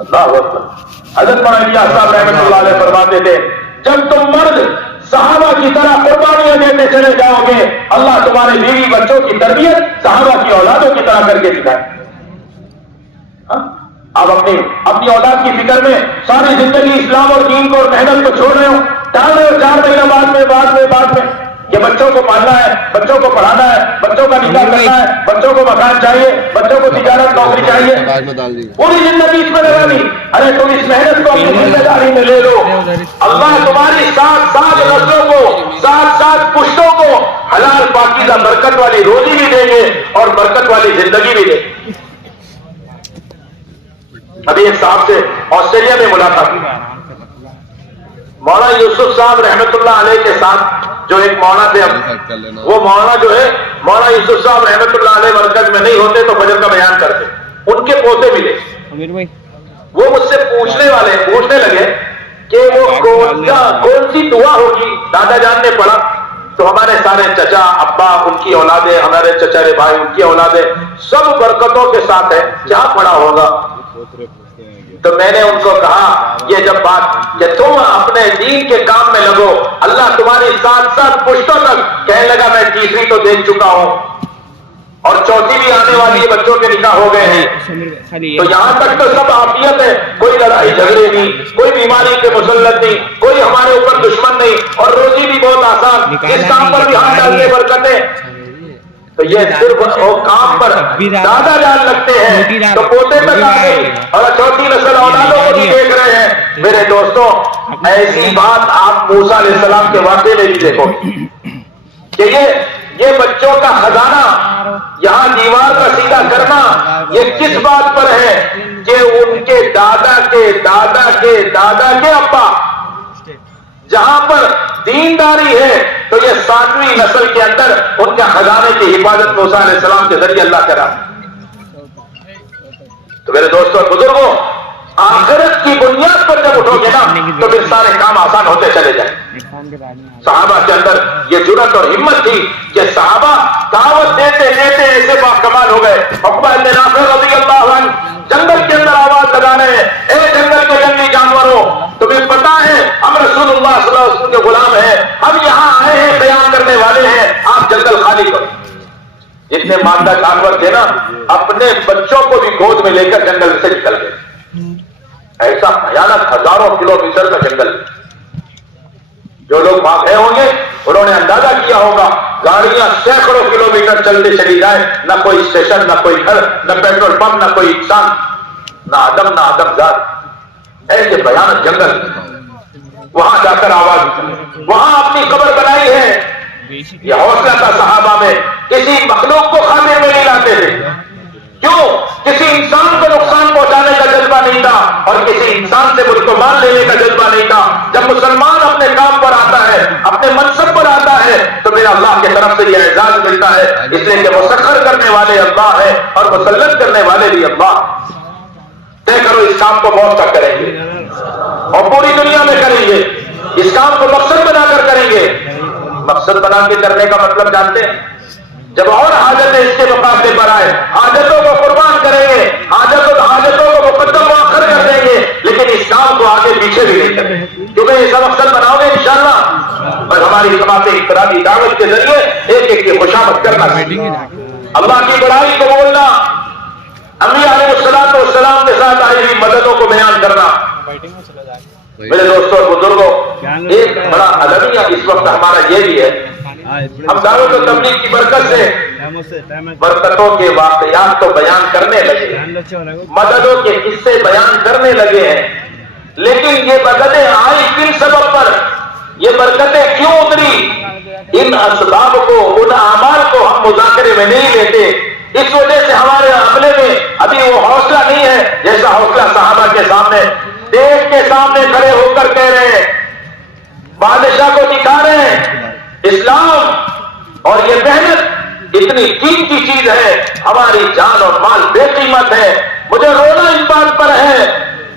اللہ اکبر. حضرت مولانا صاحب رحمۃ اللہ علیہ فرماتے تھے جب تم مرد صحابہ کی طرح قربانیاں دیتے چلے جاؤ گے اللہ تمہارے بیوی بچوں کی تربیت صحابہ کی اولادوں کی طرح کر کے دکھائے. آپ اپنی اولاد کی فکر میں ساری زندگی اسلام اور دین کو اور محنت کو چھوڑ رہے ہو, ڈال رہے ہو 4 مہینہ بعد میں کہ بچوں کو پالنا ہے, بچوں کو پڑھانا ہے, بچوں کا نکاح کرنا ہے, بچوں کو مکان چاہیے, بچوں کو تجارت نوکری چاہیے, پوری زندگی اس میں لگا دی. ارے تم اس محنت کو اپنی ذمہ داری میں لے لو. اللہ تمہاری 7 نسلوں کو 7 پشتوں کو حلال پاکیزہ برکت والی روزی بھی دیں گے اور برکت والی زندگی بھی دیں گے. ابھی ایک صاحب سے آسٹریلیا میں ملاقات کی, مولانا یوسف صاحب رحمت اللہ علیہ کے ساتھ جو ایک مولانا تھے, وہ مولانا جو ہے مولانا یوسف صاحب رحمت اللہ علیہ مرکز میں نہیں ہوتے تو فجر کا بیان کرتے, ان کے پوتے ملے. وہ مجھ سے پوچھنے لگے کہ وہ کون سی دعا ہوگی. دادا جان نے پڑھا تو ہمارے سارے چچا ابا ان کی اولادیں, ہمارے چچارے بھائی ان کی اولادیں سب برکتوں کے ساتھ ہے, کیا پڑھا ہوگا؟ تو میں نے ان کو کہا یہ جب بات کہ تم اپنے دین کے کام میں لگو اللہ تمہاری 7 پشتوں تک. کہنے لگا میں تیسری تو دیکھ چکا ہوں اور چوتھی بھی آنے والی ہے, بچوں کے نکاح ہو گئے ہیں, تو یہاں تک تو سب عافیت ہے, کوئی لڑائی جھگڑے نہیں, کوئی بیماری کے مسلط نہیں, کوئی ہمارے اوپر دشمن نہیں, اور روزی بھی بہت آسان, اس کام پر بھی ہاتھ ڈالنے برکتیں. تو یہ صرف کام پر دادا جان لگتے ہیں تو پوتے تک آ گئی اور چوتھی نسل اولادوں کو بھی دیکھ رہے ہیں. میرے دوستوں ایسی بات آپ موسیٰ علیہ السلام کے واقعے میں بھی دیکھو کہ یہ بچوں کا خزانہ یہاں دیوار کا سیدھا کرنا یہ کس بات پر ہے کہ ان کے دادا کے دادا کے دادا کے ابا جہاں پر دینداری ہے تو یہ 7ویں نسل کے اندر ان کے خزانے کی حفاظت موسیٰ علیہ السلام کے ذریعے اللہ کرا. تو میرے دوستوں اور بزرگوں آخرت کی بنیاد پر جب اٹھو گے نا تو پھر سارے کام آسان ہوتے چلے جائیں. صحابہ کے اندر یہ جرأت اور ہمت تھی کہ صحابہ دعوت دیتے دیتے ایسے باکمال ہو گئے. عقبہ بن نافع رضی اللہ عنہ جنگل کے اندر آواز لگا رہے ہیں, اے جنگل کے جنگلی جانوروں تمہیں پتا ہے ہم رسول اللہ صلی اللہ علیہ وسلم کے غلام ہیں, ہم یہاں آئے ہیں بیان کرنے والے ہیں, آپ جنگل خالی کرو. جتنے مادہ جانور تھے نا اپنے بچوں کو بھی گود میں لے کر جنگل سے نکل گئے. ایسا بھیانک 1000 کلومیٹر کا جنگل. جو لوگ وہاں گئے ہوں گے انہوں نے اندازہ کیا ہوگا گاڑیاں سینکڑوں کلومیٹر چلتے چلی جائیں, نہ کوئی اسٹیشن, نہ کوئی گھر, نہ پیٹرول پمپ, نہ کوئی انسان, نہ آدم ذات. ایسے بھیانک جنگل. وہاں جا کر آواز, وہاں اپنی قبر بنائی ہے. یہ حوصلہ تھا صحابہ میں, کسی مخلوق کو خاطر میں نہیں لاتے تھے. کیوں؟ کسی انسان کو نقصان پہنچانے کا جذبہ نہیں تھا اور کسی انسان سے ملک کو مال لینے کا جذبہ نہیں تھا. جب مسلمان اپنے کام پر آتا ہے, اپنے منصب پر آتا ہے تو میرا اللہ کی طرف سے یہ اعزاز ملتا ہے, اس لیے کہ مسخر کرنے والے اللہ ہے اور مسلط کرنے والے بھی اللہ. طے کرو اس کام کو موت تک کریں گے اور پوری دنیا میں کریں گے. اس کام کو مقصد بنا کر کریں گے. مقصد بنا کے کرنے کا مطلب جانتے ہیں؟ جب اور حاجتیں اس کے مقابلے پر آئے حاجتوں کو قربان کریں گے, حاجتوں کو مقدم مؤخر کر دیں گے, لیکن اس کام کو آگے پیچھے بھی نہیں کریں گے کیونکہ اس کا مقصد بناؤ گے انشاءاللہ. اور ہماری جماعت انفرادی دعوت کے ذریعے ایک ایک کی خوشامد کرنا, اللہ کی بڑائی کو بولنا, انبیاء علیہ الصلوۃ والسلام کے ساتھ آئی ہوئی مددوں کو بیان کرنا. میرے دوستوں اور بزرگوں ایک بڑا المیہ اس وقت ہمارا یہ بھی ہے, ہم دعوت و تبلیغ کی برکت سے برکتوں کے واقعات تو بیان کرنے لگے, مددوں کے قصے بیان کرنے لگے ہیں, لیکن یہ برکتیں آئی کن سبب پر, یہ برکتیں کیوں اتری, ان اسباب کو, ان اعمال کو ہم مذاکرے میں نہیں لیتے. اس وجہ سے ہمارے عملے میں ابھی وہ حوصلہ نہیں ہے جیسا حوصلہ صحابہ کے سامنے, دیش کے سامنے کھڑے ہو کر کہہ رہے ہیں, بادشاہ کو دکھا رہے ہیں اسلام اور یہ محنت اتنی قیمتی چیز ہے, ہماری جان اور مال بے قیمت ہے. مجھے رونا اس بات پر ہے,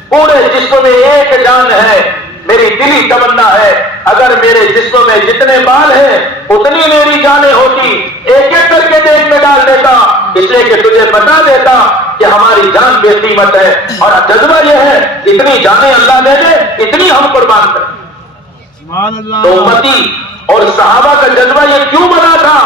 پورے جسم میں ایک جان ہے. میری دلی تمنا ہے اگر میرے جسم میں جتنے بال ہیں اتنی میری جانیں ہوتی, ایک ایک کر کے دیکھ میں ڈال دیتا, اس لیے کہ تجھے بتا دیتا کہ ہماری جان بے قیمت ہے، اور جذبہ یہ ہے اتنی جانیں اللہ دے دے اتنی ہم قربان کریں۔ تو امتی اور صحابہ کا جذبہ یہ کیوں بنا تھا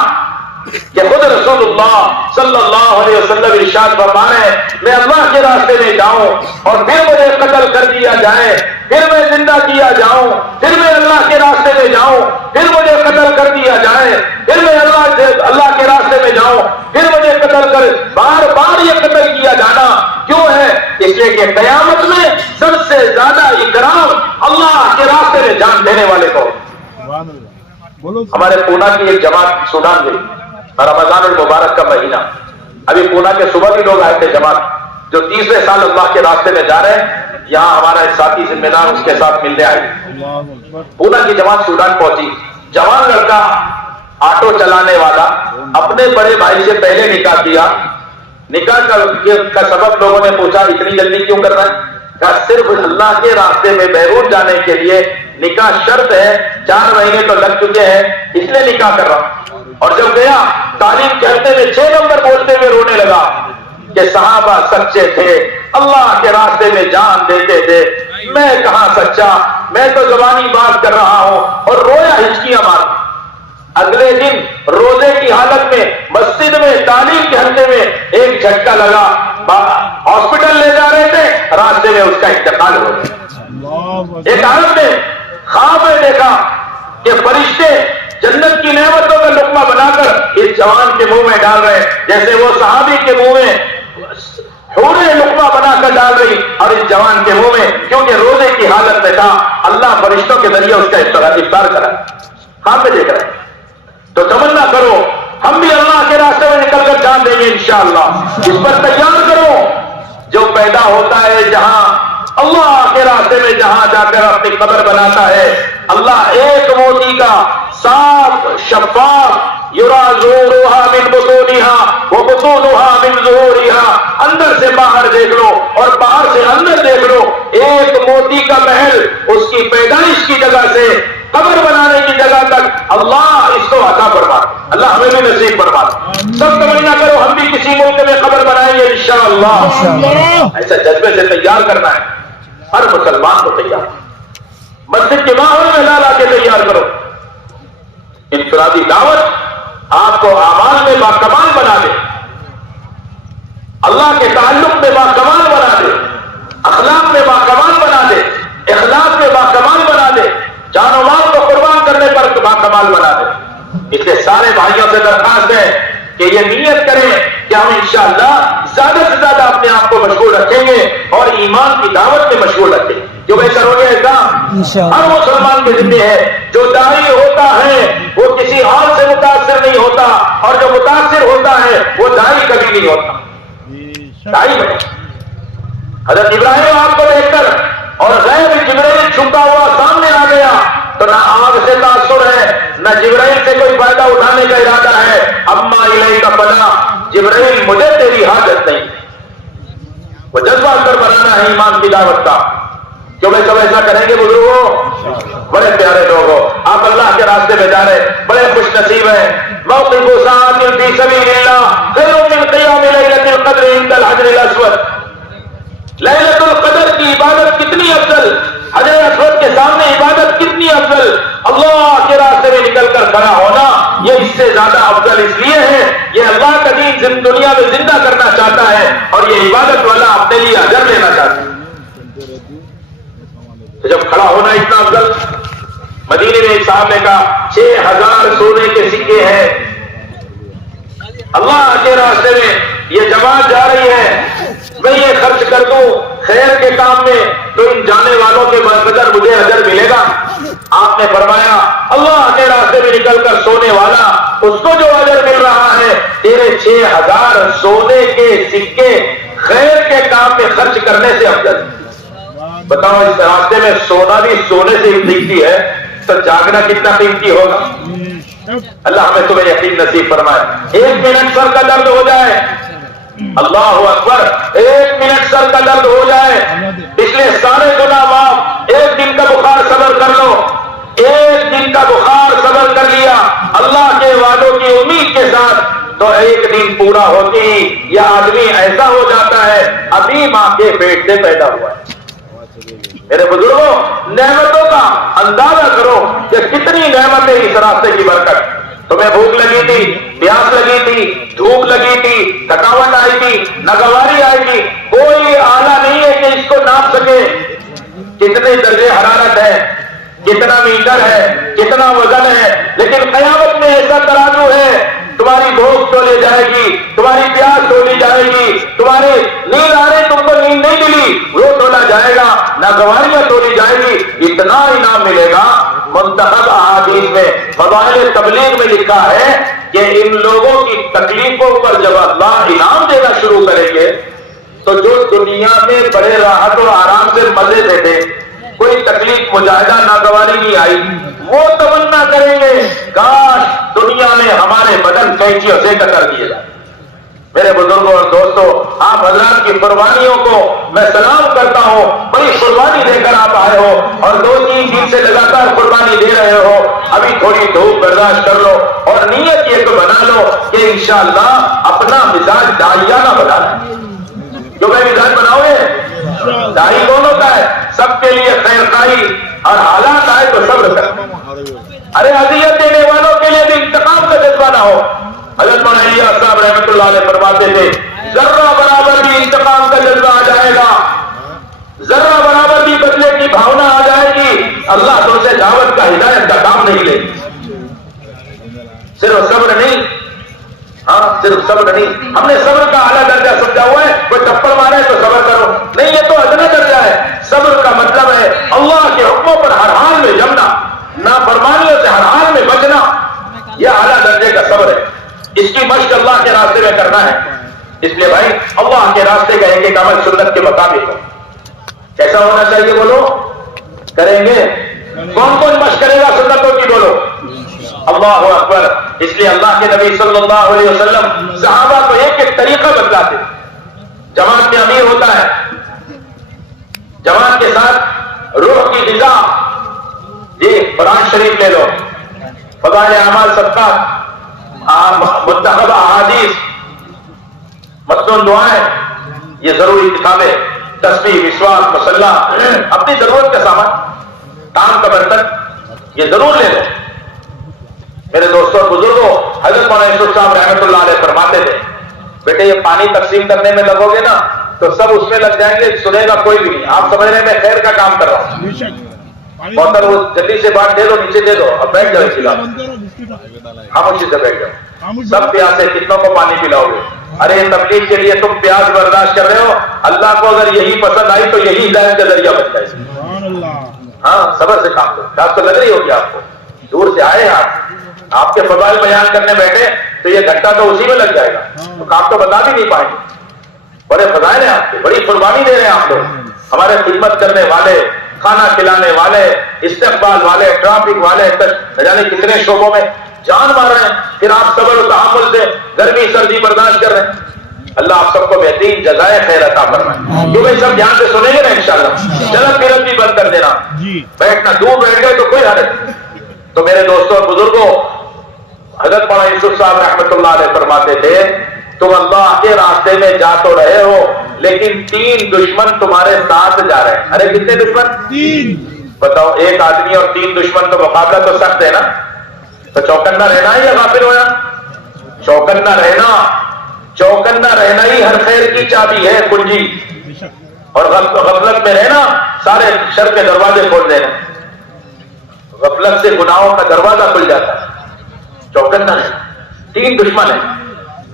کہ خود رسول اللہ صلی اللہ علیہ وسلم ارشاد فرما رہے ہیں میں اللہ کے راستے میں جاؤں اور پھر مجھے قتل کر دیا جائے، پھر میں زندہ کیا جاؤں، پھر میں اللہ کے راستے میں جاؤں، پھر مجھے قتل کر دیا جائے، پھر میں اللہ کے راستے میں جاؤں، پھر مجھے قتل کر، بار بار یہ قتل کیا جانا کیوں ہے؟ اس لیے کہ قیامت میں سب سے زیادہ اکرام اللہ کے راستے میں جان دینے والے کو۔ ہمارے پونا کی ایک جماعت سوڈان گئی، رمضان المبارک کا مہینہ، ابھی پونا کے صبح بھی لوگ آئے تھے جماعت جو تیسرے سال اللہ کے راستے میں جا رہے ہیں، یہاں ہمارا ایک ساتھی ذمہ دار اس کے ساتھ ملنے آئے۔ پونا کی جماعت سوڈان پہنچی، جوان لڑکا آٹو چلانے والا اپنے بڑے بھائی سے پہلے نکاح کیا، نکاح کا سبب لوگوں نے پوچھا اتنی جلدی کیوں کر رہا ہے؟ کہا صرف اللہ کے راستے میں بیرون جانے کے لیے نکاح شرط ہے، 4 مہینے تو لگ چکے ہیں اس لیے نکاح کر رہا ہوں۔ اور جب گیا تعلیم کہتے ہوئے 6 نمبر بولتے ہوئے رونے لگا کہ صحابہ سچے تھے، اللہ کے راستے میں جان دیتے تھے، میں کہاں سچا، میں تو زبانی بات کر رہا ہوں، اور رویا ہچکیاں مار۔ اگلے دن روزے کی حالت میں مسجد میں تعلیم کے ہفتے میں ایک جھٹکا لگا، ہاسپٹل لے جا رہے تھے، راستے میں اس کا انتقال ہو گیا۔ ایک عالم نے خواب میں دیکھا کہ فرشتے جنت کی نعمتوں کا لقمہ بنا کر اس جوان کے منہ میں ڈال رہے، جیسے وہ صحابی کے منہ میں حوریں لقمہ بنا کر ڈال رہی اور اس جوان کے منہ میں، کیونکہ روزے کی حالت میں تھا، اللہ فرشتوں کے ذریعے اس کا افطار کرا۔ خواب میں دیکھ رہے ہیں تو تمنا کرو ہم بھی اللہ کے راستے میں نکل کر جان دیں گے انشاءاللہ۔ اس پر تیار کرو، جو پیدا ہوتا ہے جہاں اللہ کے راستے میں، جہاں جا کر اپنی قبر بناتا ہے، اللہ ایک موتی کا صاف شفاف یرا ظہورها من بطونها وبطونها من ظہورها، اندر سے باہر دیکھ لو اور باہر سے اندر دیکھ لو، ایک موتی کا محل اس کی پیدائش کی جگہ سے قبر بنانے کی جگہ تک اللہ اس کو عطا فرما، اللہ ہمیں بھی نصیب فرما۔ سب تمنا کرو ہم بھی کسی ملک میں قبر بنائیں گے انشاءاللہ۔ ایسا جذبے سے تیار کرنا ہے ہر مسلمان کو، تیار مسجد کے ماحول میں لا کے تیار کرو۔ انفرادی دعوت آپ کو اعمال میں باکمال بنا دے، اللہ کے تعلق میں باکمال بنا دے، اخلاق میں باکمال بنا دے، اخلاق میں باکمال بنا دے، جان و مال کو قربان کرنے پر باکمال بنا دے۔ اس لیے سارے بھائیوں سے درخواست ہے کہ یہ نیت کریں کہ ہم انشاءاللہ زیادہ سے زیادہ اپنے آپ کو مشغول رکھیں گے اور ایمان کی دعوت میں مشغول رکھیں گے۔ جو بہتر ہو گیا ایسا ہر مسلمان کے ذمہ ہے، جو داعی ہوتا ہے وہ کسی حال سے متاثر نہیں ہوتا، اور جو متاثر ہوتا ہے وہ داعی کبھی نہیں ہوتا۔ داعی بنے۔ حضرت ابراہیم آپ کو دیکھ کر اور غیر جبرائیل چھپا ہوا سامنے آ گیا تو نہ آگ سے تاثر ہے، نہ جبرائیل سے کوئی فائدہ اٹھانے کا ارادہ ہے۔ اما الیک فلا، جبرائیل مجھے تیری حاجت نہیں۔ وہ جذبہ کر بنانا ہے ایمان کی دعوت کا۔ جو میں سب ایسا کریں گے بزرگوں، بڑے پیارے لوگ ہو، آپ اللہ کے راستے میں جا رہے، بڑے خوش نصیب ہیں۔ موقف ساعۃ فی سبیل اللہ خیر من قیام لیلۃ القدر عند الحجر الاسود۔ لیلۃ القدر کی عبادت کتنی افضل، حجر اسود کے سامنے عبادت کتنی افضل، اللہ کے راستے میں نکل کر کھڑا ہونا یہ اس سے زیادہ افضل اس لیے ہے، یہ اللہ کا دین دنیا میں زندہ کرنا چاہتا ہے اور یہ عبادت والا اپنے لیے اجر لینا چاہتا ہے۔ تو جب کھڑا ہونا اتنا افضل، مدینے میں ایک صاحب نے کہا 6000 سونے کے سکے ہیں، اللہ کے راستے میں یہ جماعت جا رہی ہے، میں یہ خرچ کر دوں خیر کے کام میں تو ان جانے والوں کے بدر مجھے اجر ملے گا۔ آپ نے فرمایا اللہ کے راستے میں نکل کر سونے والا اس کو جو اجر مل رہا ہے، تیرے 6000 سونے کے سکے خیر کے کام میں خرچ کرنے سے افضل۔ بتاؤ اس راستے میں سونا بھی سونے سے قیمتی ہے تو جاگنا کتنا قیمتی ہوگا۔ اللہ ہمیں تمہیں یقین نصیب فرمائے۔ 1 منٹ سر کا درد ہو جائے، اللہ اکبر، 1 منٹ سر کا درد ہو جائے، پچھلے سارے گناہ معاف، 1 دن کا بخار صبر کر لو، 1 دن کا بخار صبر کر لیا، اللہ کے وعدوں کی امید کے ساتھ تو ایک دن پورا ہوتی ہی یہ آدمی ایسا ہو جاتا ہے ابھی ماں کے پیٹ سے پیدا ہوا ہے۔ میرے بزرگوں، نعمتوں کا اندازہ کرو کہ کتنی نعمتیں اس راستے کی برکت۔ تمہیں بھوک لگی تھی، پیاس لگی تھی، دھوپ لگی تھی، تھکاوٹ آئی تھی، ناگواری آئی تھی، کوئی آلہ نہیں ہے کہ اس کو ناپ سکے کتنے درجے حرارت ہے، کتنا میٹر ہے، کتنا وزن ہے، لیکن قیامت میں ایسا ترازو ہے، تمہاری بھوک تولے جائے گی، تمہاری پیاس تولی جائے گی، تمہاری نیند آ رہی تم کو نیند نہیں ملی وہ تولا جائے گا، ناگواریاں تولی جائے گی، اتنا انعام ملے گا۔ منتخب احادیث میں فضائل تبلیغ میں لکھا ہے کہ ان لوگوں کی تکلیفوں پر جب اللہ انعام دینا شروع کریں گے تو جو دنیا میں بڑے راحت و آرام سے مزے دے دے، کوئی تکلیف مجاہدہ ناگواری نہیں آئی، وہ تمنا کریں گے کاش دنیا میں ہمارے بدن کینچیوں سے کتر دیے جائے۔ میرے بزرگوں اور دوستوں، آپ حضرات کی قربانیوں کو میں سلام کرتا ہوں، بڑی قربانی دے کر آپ آئے ہو اور 2-3 دن سے لگاتار قربانی دے رہے ہو، ابھی تھوڑی دھوپ برداشت کر لو اور نیت یہ تو بنا لو کہ انشاءاللہ اپنا مزاج داعیانہ بنانا۔ جو میں مزاج بناؤ گے، داعی کون ہوتا ہے؟ سب کے لیے خیر خواہی، اور حالات آئے تو صبر کر۔ ارے اذیت دینے والوں کے لیے بھی انتقام کا جذبہ نہ ہو۔ حضرت مولانا الیاس صاحب رحمۃ اللہ علیہ فرماتے تھے ذرہ برابر بھی انتقام کا جذبہ آ جائے گا، ذرہ برابر بھی بدلے کی بھاونا آ جائے گی، اللہ تم سے دعوت کا ہدایت کا کام نہیں لے۔ صرف صبر نہیں، ہاں صرف صبر نہیں، ہم نے صبر کا اعلیٰ درجہ سمجھا ہوا ہے، کوئی تھپڑ مارے تو صبر کرو، نہیں یہ تو ادنا درجہ ہے۔ صبر کا مطلب ہے اللہ کے حکموں پر ہر حال میں جمنا، نافرمانیوں سے ہر حال میں بچنا، یہ اعلیٰ درجے کا صبر ہے۔ اس کی مشق اللہ کے راستے میں کرنا ہے۔ اس لیے بھائی اللہ کے راستے کا ایک ایک عمل سنت کے مطابق ہو۔ کیسا ہونا چاہیے بولو؟ کریں گے؟ کون کون مشق کرے گا سنتوں کی؟ بولو اللہ اکبر۔ اس لیے اللہ کے نبی صلی اللہ علیہ وسلم صحابہ کو ایک ایک طریقہ بتلاتے۔ جماعت میں امیر ہوتا ہے، جماعت کے ساتھ روح کی غذا، جی قرآن شریف لے لو، فضائل اعمال صدقات، منتخب احادیث، متن دعائیں، یہ ضروری کتابیں، تسبیح، مسواک، مصلی، اپنی ضرورت کا سامان، کام کا برتن، یہ ضرور لے لو۔ میرے دوستوں اور بزرگوں، حضرت مولانا یوسف صاحب رحمۃ اللہ علیہ فرماتے تھے بیٹے یہ پانی تقسیم کرنے میں لگو گے نا تو سب اس میں لگ جائیں گے، سنے گا کوئی بھی نہیں، آپ سمجھ رہے ہیں میں خیر کا کام کر رہا ہوں، بوتل وہ جلدی سے بات دے دو، نیچے دے دو، اب بیٹھ جاؤ، کھلاؤ، خاموشی سے بیٹھ جاؤ، سب پیاسے کتنوں کو پانی پلاؤ گے؟ ارے تبلیغ کے لیے تم پیاس برداشت کر رہے ہو، اللہ کو اگر یہی پسند آئی تو یہی ہدایت کا ذریعہ بن جائے گا۔ ہاں صبر سے کام لو، پیاس تو لگ رہی ہوگی آپ کو، دور سے آئے آپ کے فضائل بیان کرنے بیٹھے تو یہ گھنٹہ تو اسی میں لگ جائے گا، تو کام تو بتا بھی نہیں پائیں گے۔ بڑے فضائل ہیں آپ کے، بڑی قربانی دے رہے ہیں آپ لوگ، ہمارے خدمت کرنے والے، کھانا کھلانے والے، استقبال والے، ٹرافک والے، نہ جانے کتنے شعبوں میں جان مار رہے ہیں، پھر آپ صبر و تحمل سے گرمی سردی برداشت کر رہے ہیں۔ اللہ آپ سب کو بہترین جزائے خیر عطا فرمائے۔ جو بھائی سب دھیان سے سنیں گے نا انشاءاللہ، چلت پھرت بھی بند کر دینا، بیٹھنا دور بیٹھ گئے تو کوئی حرج نہیں۔ تو میرے دوستوں اور بزرگوں، حضرت مولانا یوسف صاحب رحمۃ اللہ علیہ فرماتے تھے تم اللہ کے راستے میں جا تو رہے ہو لیکن 3 دشمن تمہارے ساتھ جا رہے ہیں۔ ارے کتنے دشمن؟ 3۔ بتاؤ، ایک آدمی اور 3 دشمن تو مقابلہ تو سخت ہے نا، تو چوکنا رہنا ہے یا غافل ہونا؟ چوکنا رہنا، چوکنا رہنا ہی ہر خیر کی چابی ہے، کنجی، اور غفلت میں رہنا سارے شر کے دروازے کھول دینا، غفلت سے گناہوں کا دروازہ کھل جاتا ہے۔ چوکنا ہے، 3 دشمن ہیں،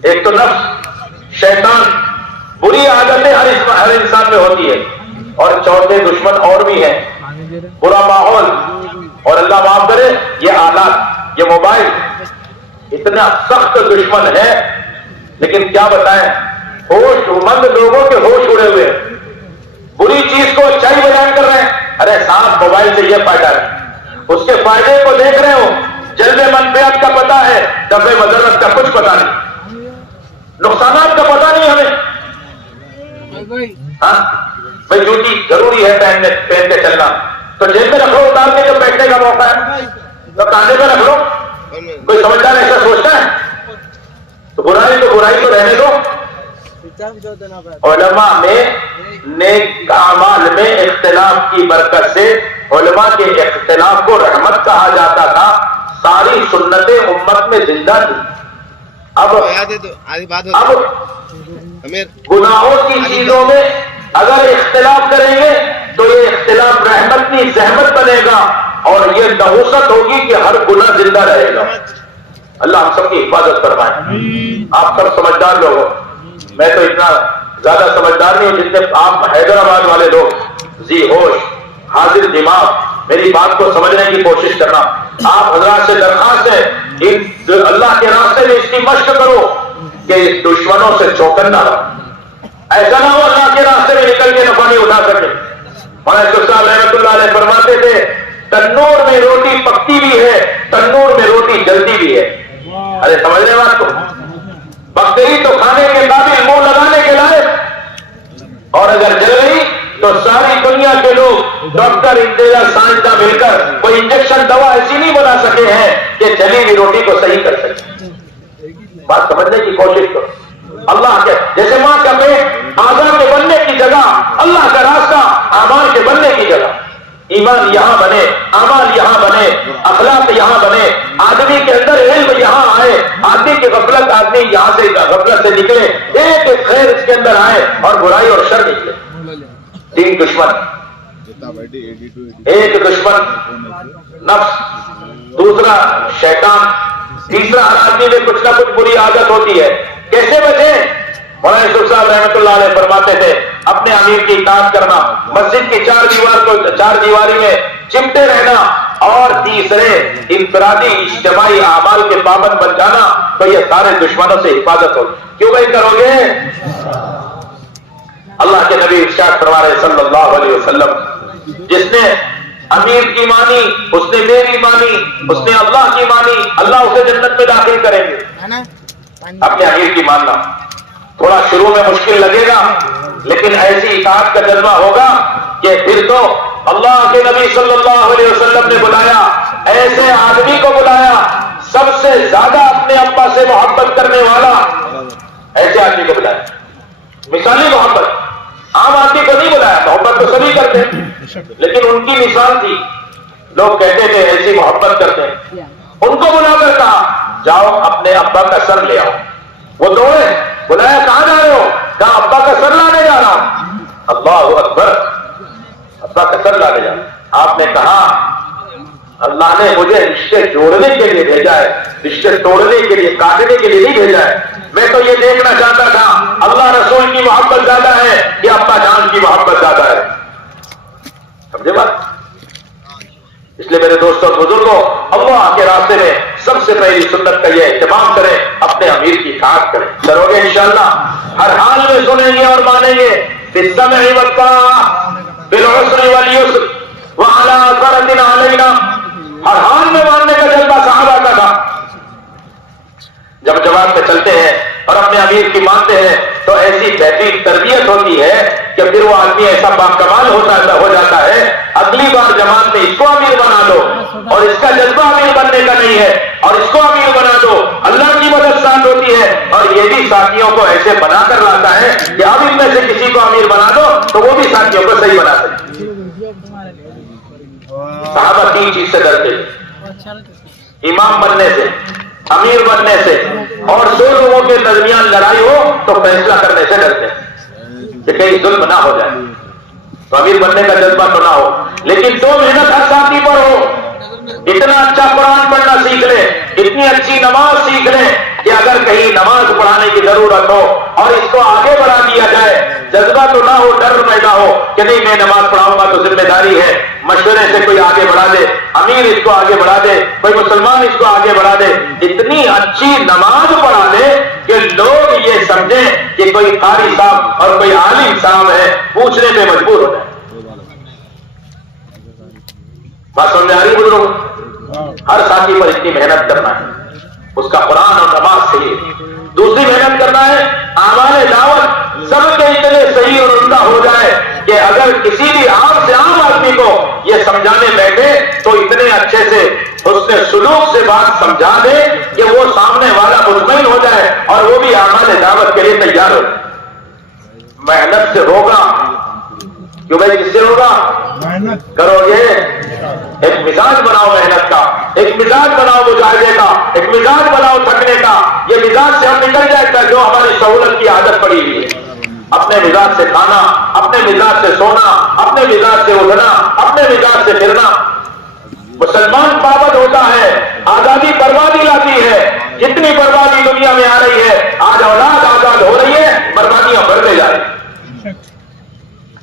ایک تو نفس، شیطان، بری عادتیں ہر انسان میں ہوتی ہے، اور چوتھے دشمن اور بھی ہیں، برا ماحول، اور اللہ معاف کرے یہ آلات، یہ موبائل، اتنا سخت دشمن ہے۔ لیکن کیا بتائیں، ہوش مند لوگوں کے ہوش اڑے ہوئے ہیں، بری چیز کو اچھائی بیان کر رہے ہیں، ارے صاحب موبائل سے یہ فائدہ ہے، اس کے فائدے کو دیکھ رہے ہو، جلب منفعت کا پتہ ہے، دفع مضرت کا کچھ پتہ نہیں، نقصانات کا پتہ نہیں ہمیں۔ ہاں بھائی جوتی ضروری ہے پہن کے چلنا، تو جیب میں رکھ لو، اتار کے جب بیٹھنے کا موقع ہے تو کاندھے پہ رکھ لو، کوئی سمجھدار ایسا سوچتا ہے؟ تو برائی تو رہنے دو. علماء میں نیک اعمال میں اختلاف کی برکت سے علماء کے اختلاف کو رحمت کہا جاتا تھا. ساری سنتیں امت میں زندہ تھی. اب گناہوں کی چیزوں میں اگر اختلاف کریں گے تو یہ اختلاف رحمت کی زحمت بنے گا اور یہ نحوست ہوگی کہ ہر گناہ زندہ رہے گا. اللہ ہم سب کی حفاظت فرمائے. آپ سب سمجھدار لوگ ہو, میں تو اتنا زیادہ سمجھدار نہیں ہوں جتنے آپ حیدرآباد والے لوگ. ذی ہوش حاضر دماغ, میری بات کو سمجھنے کی کوشش کرنا. آپ حضرات سے درخواست ہے اللہ کے راستے میں اس کی مشق کرو کہ دشمنوں سے چوکن نہ رہو. ایسا نہ ہو اللہ کے راستے میں نکل کے نفع نہیں اٹھا سکے. مولانا صاحب رحمۃ اللہ علیہ فرماتے تھے تنور میں روٹی پکتی بھی ہے, تنور میں روٹی جلتی بھی ہے. ارے سمجھنے بات کو, پکتی تو کھانے کے قابل منہ لگانے کے لائق, اور اگر جل گئی تو ساری دنیا کے لوگ ڈاکٹر انجینئر سائنسداں مل کر کوئی انجیکشن دوا ایسی نہیں بنا سکے ہیں کہ جلی ہوئی روٹی کو صحیح کر سکے. بات سمجھنے کی کوشش کرو. اللہ کے جیسے ماں کا پیٹ آزاد کے بننے کی جگہ, اللہ کا راستہ اعمال کے بننے کی جگہ. ایمان یہاں بنے, اعمال یہاں بنے, اخلاق یہاں بنے, آدمی کے اندر علم یہاں آئے, آدمی کی غفلت آدمی یہاں سے غفلت سے نکلے, ایک خیر اس کے اندر آئے اور برائی اور شر نکلے. تین دشمن, ایک دشمن نفس, دوسرا شیطان, تیسرا ہر آدمی میں کچھ نہ کچھ بری عادت ہوتی ہے. کیسے بچیں؟ مولانا یوسف صاحب رحمۃ اللہ علیہ فرماتے تھے اپنے امیر کی اطاعت کرنا, مسجد کی چار دیواری میں چمٹے رہنا, اور تیسرے انفرادی اجتماعی اعمال کے پابند بن جانا. تو یہ سارے دشمنوں سے حفاظت ہو. کیوں بھائی کرو گے؟ اللہ کے نبی ارشاد فرما رہے صلی اللہ علیہ وسلم, جس نے امیر کی مانی اس نے میری مانی, اس نے اللہ کی مانی, اللہ اسے جنت میں داخل کریں گے. اپنے امیر کی ماننا تھوڑا شروع میں مشکل لگے گا, لیکن ایسی اطاعت کا جذبہ ہوگا کہ پھر تو اللہ کے نبی صلی اللہ علیہ وسلم نے بلایا, ایسے آدمی کو بلایا سب سے زیادہ اپنے ابا سے محبت کرنے والا, ایسے آدمی کو بلایا. مثالی محبت, عام آدمی کو نہیں بلایا, محبت تو سبھی کرتے ہیں لیکن ان کی مثال تھی. لوگ کہتے تھے ایسی محبت کرتے ہیں, ان کو بلا کر کہا جاؤ اپنے ابا کا سر لے آؤ. وہ دوڑے, بلایا کہاں جا رہے ہو؟ کہا ابا کا سر لانے جا رہا ہوں. اللہ اکبر, ابا کا سر لانے جا رہا. آپ نے کہا اللہ نے مجھے رشتے جوڑنے کے لیے بھیجا ہے, رشتے توڑنے کے لیے کاٹنے کے لیے نہیں بھیجا ہے. میں تو یہ دیکھنا چاہتا تھا اللہ رسول کی محبت زیادہ ہے یا ابا جان کی محبت زیادہ ہے. سمجھے بات؟ اس لیے میرے دوستوں اور بزرگوں, اللہ کے راستے میں سب سے پہلی سنت کا یہ اہتمام کریں, اپنے امیر کی اطاعت کریں. کرو گے انشاءاللہ ہر حال میں سنیں گے اور مانیں گے. بالسمع والطاعة بالعسر واليسر وعلى أثرة علينا, ہر حال میں ماننے کا جذبہ صحابہ کا تھا. جب جواب میں چلتے ہیں اور اپنے امیر کی مانتے ہیں تو ایسی بہترین تربیت ہوتی ہے کہ پھر وہ آدمی ایسا باکمال ہو جاتا ہے. اگلی بار جماعت میں اس کو امیر بنا دو, اور اس کا جذبہ امیر بننے کا نہیں ہے, اور اس کو امیر بنا دو. اللہ کی مدد ساتھ ہوتی ہے, اور یہ بھی ساتھیوں کو ایسے بنا کر لاتا ہے کہ اب ان میں سے کسی کو امیر بنا دو تو وہ بھی ساتھیوں کو صحیح بنا سکتے. صحابہ تین چیز سے ڈرتے تھے, امام بننے سے, امیر بننے سے, اور دو لوگوں کے درمیان لڑائی ہو تو فیصلہ کرنے سے ڈرتے ہیں کہ کہیں ظلم نہ ہو جائے. تو امیر بننے کا جذبہ تو نہ ہو, لیکن تو محنت ہر ساتھی پر ہو. اتنا اچھا قرآن پڑھنا سیکھ لے, اتنی اچھی نماز سیکھ لے کہ اگر کہیں نماز پڑھانے کی ضرورت ہو اور اس کو آگے بڑھا دیا جائے, جذبہ تو نہ ہو, ڈر پیدا ہو کہ نہیں میں نماز پڑھاؤں گا تو ذمہ داری ہے. مشورے سے کوئی آگے بڑھا دے, امیر اس کو آگے بڑھا دے, کوئی مسلمان اس کو آگے بڑھا دے, اتنی اچھی نماز پڑھا دے کہ لوگ یہ سمجھیں کہ کوئی قاری صاحب اور کوئی عالم صاحب ہے, پوچھنے پہ مجبور ہو جائے. بات سمجھ آ رہی بزرگ؟ ہر ساتھی پر اتنی محنت کرنا ہے, اس کا قرآن اور نماز صحیح ہے. دوسری محنت کرنا ہے اعمال دعوت سب کے اتنے صحیح اور عمدہ ہو جائے کہ اگر کسی بھی عام سے عام آدمی کو یہ سمجھانے بیٹھے تو اتنے اچھے سے حسن سلوک سے بات سمجھا دے کہ وہ سامنے والا مطمئن ہو جائے اور وہ سے دعوت کے لیے تیار ہو، محنت سے ہوگا، کیوں بھائی کس سے ہوگا؟ محنت کرو گے، ایک مزاج بناؤ محنت کا، ایک مزاج بناؤ مجاہدے کا، ایک مزاج بناؤ تھکنے کا. یہ مزاج سے ہم نکل جائے گا جو ہماری سہولت کی عادت پڑی ہوئی ہے. اپنے مزاج سے کھانا، اپنے مزاج سے سونا، اپنے مزاج سے اٹھنا، اپنے مزاج سے پھرنا. مسلمان پابند ہوتا ہے، آزادی بربادی لاتی ہے. جتنی بربادی دنیا میں آ رہی ہے، آج اولاد آزاد ہو رہی ہے، بربادیاں بڑھتے جا رہی ہیں.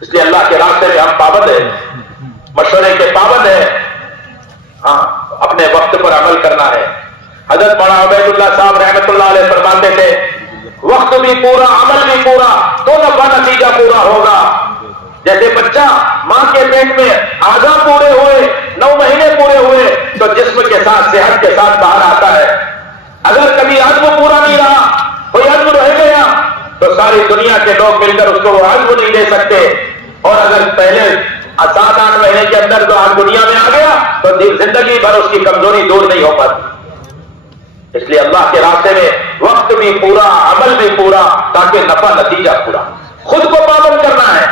اس لیے اللہ کے راستے میں ہم پابند ہیں، مشورے کے پابند ہیں. ہاں، اپنے وقت پر عمل کرنا ہے. حضرت مولانا عبید اللہ صاحب رحمۃ اللہ علیہ فرماتے تھے وقت بھی پورا، عمل بھی پورا، تو نفع نتیجہ پورا ہوگا. جیسے بچہ ماں کے پیٹ میں اعضاء پورے ہوئے، 9 مہینے پورے ہوئے تو جسم کے ساتھ صحت کے ساتھ باہر آتا ہے. اگر کبھی عزم پورا نہیں رہا، کوئی عزم رہ گیا تو ساری دنیا کے لوگ مل کر اس کو وہ عزم نہیں دے سکتے. اور اگر پہلے 7-8 مہینے کے اندر تو آج دنیا میں آ گیا تو زندگی بھر اس کی کمزوری دور نہیں ہو پاتی. اس لیے اللہ کے راستے میں وقت بھی پورا، عمل بھی پورا، تاکہ نفع نتیجہ پورا. خود کو پابند کرنا ہے.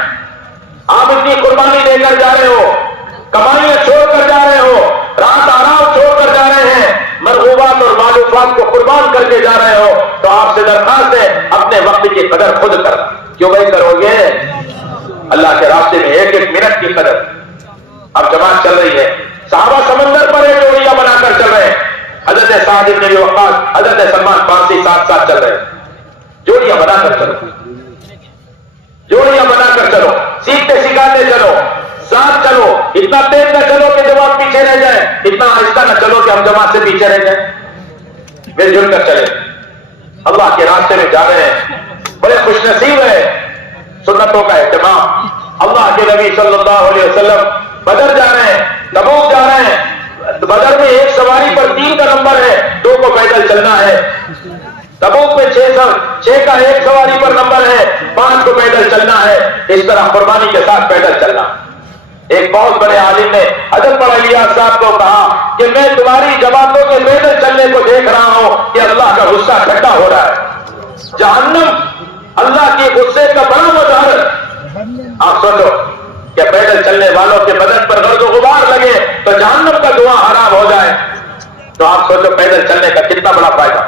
آپ اتنی قربانی دے کر جا رہے ہو، کمائیاں چھوڑ کر جا رہے ہو، رات آرام چھوڑ کر جا رہے ہیں، مرغوبات اور معلومات کو قربان کر کے جا رہے ہو، تو آپ سے درخواست ہے اپنے وقت کی قدر خود کرنا. کیوں بھائی کرو گے؟ اللہ کے راستے میں ایک ایک منٹ کی قدر. اب جماعت چل رہی ہے، صحابہ سمندر پر ایک جوڑیاں بنا کر چل رہے ہیں. حضرت سعد بن ابی وقاص، حضرت سلمان فارسی ساتھ ساتھ چل رہے ہیں. جوڑیاں بنا کر چلو، جوڑیاں بنا کر چلو، سیکھتے سکھاتے چلو، ساتھ چلو. اتنا تیز نہ چلو کہ جماعت پیچھے رہ جائے، اتنا آہستہ نہ چلو کہ ہم جماعت سے پیچھے رہ جائیں. مل جل کر چلے. اللہ کے راستے میں جا رہے ہیں، بڑے خوش نصیب ہے. سنتوں کا اہتمام. اللہ کے نبی صلی اللہ علیہ وسلم بدر جا رہے ہیں، تبوک جا رہے ہیں. بدر میں ایک سواری پر 3 کا نمبر ہے، 2 کو پیدل چلنا ہے. تبوک میں 6 کا ایک سواری پر نمبر ہے، 5 کو پیدل چلنا ہے. اس طرح قربانی کے ساتھ پیدل چلنا. ایک بہت بڑے عالم نے حضرت الیاس صاحب کو کہا کہ میں تمہاری جماعتوں کے پیدل چلنے کو دیکھ رہا ہوں کہ اللہ کا غصہ ٹھنڈا ہو رہا ہے. جہنم اللہ کے غصے کا بڑا مظہر. آپ سوچو کہ پیدل چلنے والوں کے بدن پر گرد و غبار لگے تو جہنم کا دعا حرام ہو جائے. تو آپ سوچو پیدل چلنے کا کتنا بڑا فائدہ.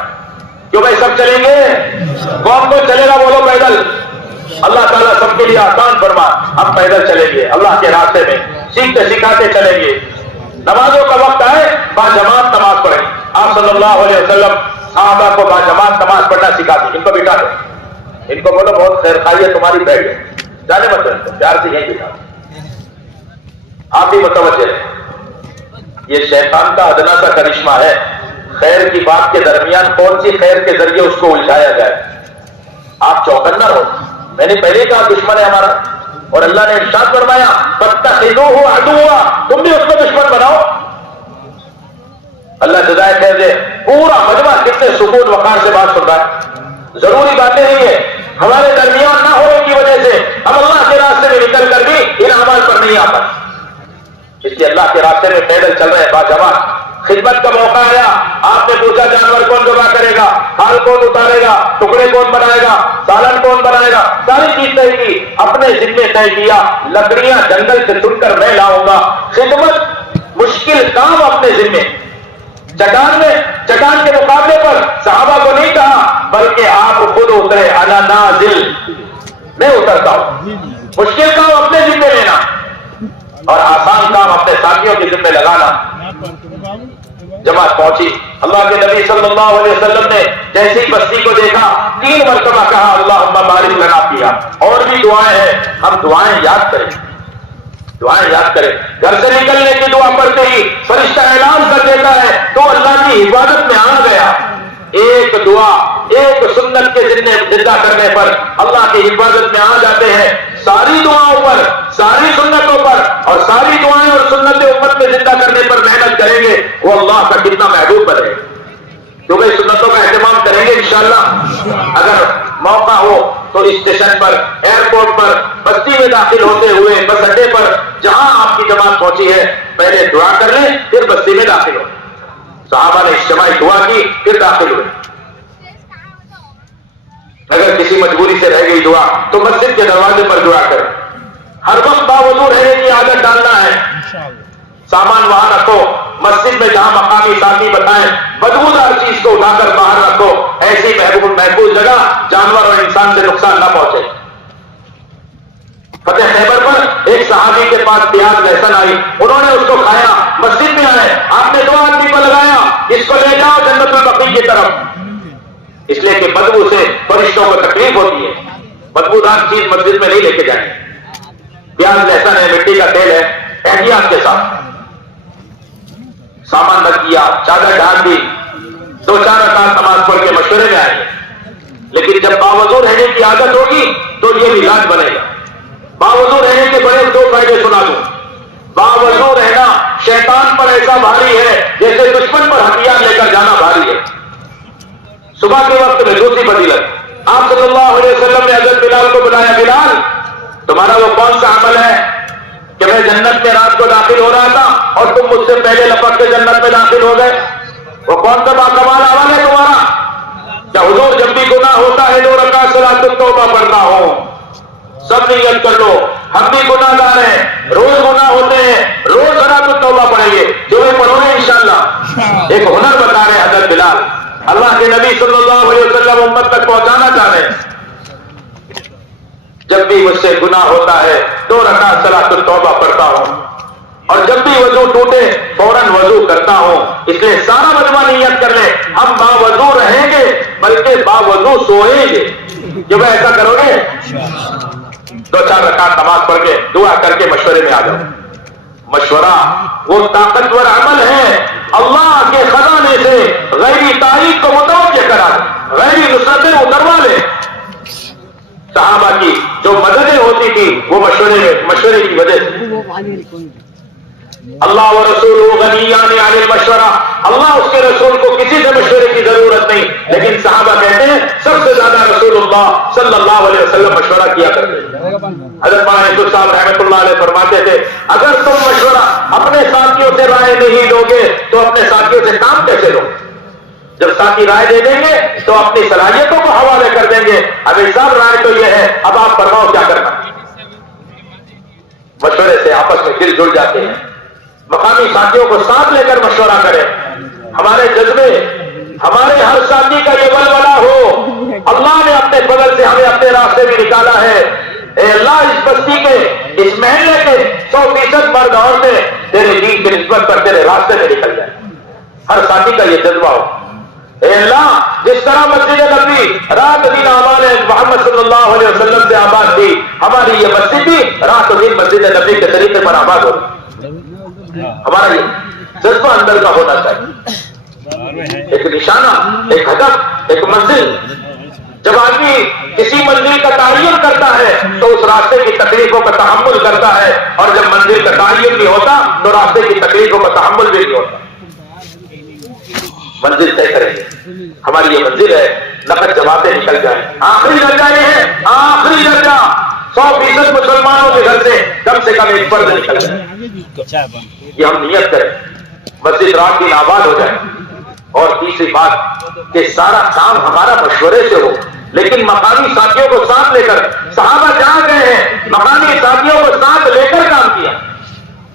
کیوں بھائی سب چلیں گے؟ کون کون چلے گا بولو پیدل؟ اللہ تعالیٰ سب کے لیے آسان فرما. ہم پیدل چلیں گے اللہ کے راستے میں، سیکھتے سکھاتے چلیں گے. نمازوں کا وقت آئے باجماعت نماز پڑھیں. آپ صلی اللہ علیہ وسلم صحابہ کو باجماعت نماز پڑھنا سکھاتے. ان کو بٹھا دو، ان کو بولو بہت خیر خائی ہے تمہاری بیٹھ ہے، جانے مت ان کو، پیار سے یہیں بٹھا. آپ بھی متوجہ ہیں، یہ شیطان کا ادنا سا کرشمہ ہے. خیر کی بات کے درمیان کون سی خیر کے ذریعے اس کو الجھایا جائے. آپ چوکنا رہو. میں نے پہلے کہا دشمن ہے ہمارا، اور اللہ نے ارشاد فرمایا فاتخذوہ عدوا، تم بھی اس کو دشمن بناؤ. اللہ جزائے خیر دے. پورا مجمع کتنے سکون وقار سے بات سن رہا ہے. ضروری باتیں نہیں ہے، ہمارے درمیان نہ ہونے کی وجہ سے ہم اللہ کے راستے میں نکل کر بھی ان اعمال پر نہیں آتا. اس لیے اللہ کے راستے میں پیدل چل رہے ہیں باجماعت. خدمت کا موقع آیا، آپ نے پوچھا جانور کون ذبح کرے گا، پھال کون اتارے گا، ٹکڑے کون بنائے گا، سالن کون بنائے گا، ساری چیز طے کی. اپنے ذمے طے کیا لکڑیاں جنگل سے چن کر میں لاؤں گا. خدمت مشکل کام اپنے ذمے. چٹان کے مقابلے پر صحابہ کو نہیں کہا بلکہ آپ خود اترے. انا نازل، میں اترتا ہوں. مشکل کام اپنے ذمے لینا اور آسان کام اپنے ساتھیوں کے ذمے لگانا. جماعت پہنچی. اللہ کے نبی صلی اللہ علیہ وسلم نے جیسی بستی کو دیکھا 3 مرتبہ کہا اللہم بارک لنا فیہا. اور بھی دعائیں ہیں، ہم دعائیں یاد کریں، دعائیں یاد کریں. گھر سے نکلنے کی دعا پڑھتے ہی فرشتہ اعلان کر دیتا ہے تو اللہ کی حفاظت میں آ گیا. ایک دعا، ایک سنت کے زندہ کرنے پر اللہ کی حفاظت میں آ جاتے ہیں. ساری دعاؤں پر، ساری سنتوں پر اور ساری دعائیں اور سنتیں امت میں زندہ کرنے پر محنت کریں گے، وہ اللہ کا کتنا محبوب بنے. کیونکہ سنتوں کا اہتمام کریں گے انشاءاللہ. اگر موقع ہو تو اسٹیشن پر، ایئرپورٹ پر، بستی میں داخل ہوتے ہوئے، بس اڈے پر جہاں آپ کی جماعت پہنچی ہے پہلے دعا کر لیں پھر بستی میں داخل ہو. صحابہ نے اجتماعی دعا کی پھر داخل ہوئے. اگر کسی مجبوری سے رہ گئی دعا تو مسجد کے دروازے پر دعا کریں. ہر وقت باوضو رہنے کی عادت ڈالنا ہے. سامان وہاں رکھو، مسجد میں جہاں مقامی ساتھی بتائیں بدبودار چیز کو اٹھا کر باہر رکھو. ایسی محفوظ جگہ جانور اور انسان سے نقصان نہ پہنچے. فتح خیبر پر ایک صحابی کے پاس پیاز لہسن آئی، انہوں نے اس کو کھایا. مسجد میں آئے، آپ نے 2 آدمی کو لگایا، اس کو لے جاؤ جنت البقیع کی طرف. اس لیے کہ بدبو سے فرشتوں کو تکلیف ہوتی ہے. بدبودار چیز مسجد میں نہیں لے کے جائیں. پیاز لہسن ہے، مٹی کا تیل ہے، احتیاط کے ساتھ. سامان رکھ دیا، چادر ڈھانپ دی، 2-4 رکعت نماز پڑھ کے مشورے میں آئے. لیکن جب باوضو رہنے کی عادت ہوگی تو یہ علاج بنے گا. باوضو رہنے کے بڑے 2 فائدے سنا دوں. باوضو رہنا شیطان پر ایسا بھاری ہے جیسے دشمن پر ہتھیار لے کر جانا بھاری ہے. صبح کے وقت میں دوسری فضیلت، آپ صلی اللہ علیہ وسلم نے حضرت بلال کو بلایا. بلال، تمہارا وہ کون سا عمل ہے کہ میں جنت میں رات کو داخل ہو رہا تھا اور تم مجھ سے پہلے لپک کے جنت میں داخل ہو گئے؟ وہ کون سا باکمال عمل ہے تمہارا؟ کیا حضور جب بھی گناہ ہوتا ہے 2 رکعت صلاۃ التوبہ پڑھتا ہوں؟ سب نیت کر لو، ہم بھی گناہ گار ہیں، روز گناہ ہوتے ہیں، روز صلاۃ التوبہ پڑھیں گے. جو میں پڑھو گے انشاءاللہ. ایک ہنر بتا رہے ہیں حضرت بلال، اللہ کے نبی صلی اللہ علیہ وسلم امت تک پہنچانا چاہ رہے ہیں. جب بھی مجھ سے گناہ ہوتا ہے 2 رکعت صلاۃ التوبہ پڑھتا ہوں، اور جب بھی وضو ٹوٹے فوراً وضو کرتا ہوں. اس لیے سارا مجمع نیت کر لیں، ہم باوضو رہیں گے بلکہ باوضو سوئیں گے. جب ایسا کرو گے 2-4 رکعت نماز پڑھ کے دعا کر کے مشورے میں آ جاؤ. مشورہ وہ طاقتور عمل ہے اللہ کے خزانے سے غیری تائید کو متوجہ کرا دے، غیری نصرتیں اتروا لے. صحابہ کی جو مددیں ہوتی تھی وہ مشورے کی وجہ سے. اللہ و رسول غنیان عن المشورہ، اللہ اس کے رسول کو کسی سے مشورے کی ضرورت نہیں. لیکن صحابہ کہتے ہیں سب سے زیادہ رسول اللہ صلی اللہ علیہ وسلم مشورہ کیا کرتے تھے. حضرت مولانا صاحب رحمۃ اللہ علیہ فرماتے تھے اگر تم مشورہ اپنے ساتھیوں سے رائے نہیں لو گے تو اپنے ساتھیوں سے کام کیسے لو؟ جب ساتھی رائے دے دیں گے تو اپنی صلاحیتوں کو حوالے کر دیں گے. اب صاحب رائے تو یہ ہے، اب آپ فرماؤ کیا کرنا. مشورے سے آپس میں دل جڑ جاتے ہیں. مقامی ساتھیوں کو ساتھ لے کر مشورہ کریں. ہمارے جذبے، ہمارے ہر ساتھی کا یہ ولولہ ہو. اللہ نے اپنے فضل سے ہمیں اپنے راستے میں نکالا ہے. اے اللہ، اس بستی کے، اس محلے کے 100% مرد عورتیں تیرے دین کی نسبت پر تیرے راستے میں نکل جائیں. ہر ساتھی کا یہ جذبہ ہو. اے اللہ، جس طرح مسجد نبوی رات دن اعمال محمد صلی اللہ علیہ وسلم سے آباد تھی، ہماری یہ مسجد بھی رات دن مسجد نبوی کے طریقے پر آباد ہو. ہمارا یہ جذبہ اندر کا ہونا چاہیے. ایک نشانہ، ایک ہدف، ایک منزل. جب آدمی کسی منزل کا تعین کرتا ہے تو اس راستے کی تکلیفوں کا تحمل کرتا ہے، اور جب منزل کا تعین نہیں ہوتا تو راستے کی تکلیفوں کا تحمل بھی نہیں ہوتا. منزل طے کریں گے. ہماری یہ منزل ہے، نقد جماعتیں نکل جائیں. آخری درجہ یہ ہے، آخری درجہ 100% مسلمانوں کے گھر سے کم ایک فرد نکل جائے. یہ ہم نیت کریں، مسجد رات دن آباد ہو جائے. اور تیسری بات کہ سارا کام ہمارا مشورے سے ہو، لیکن مقامی ساتھیوں کو ساتھ لے کر. صحابہ جہاں گئے ہیں مقامی ساتھیوں کو ساتھ لے کر کام کیا.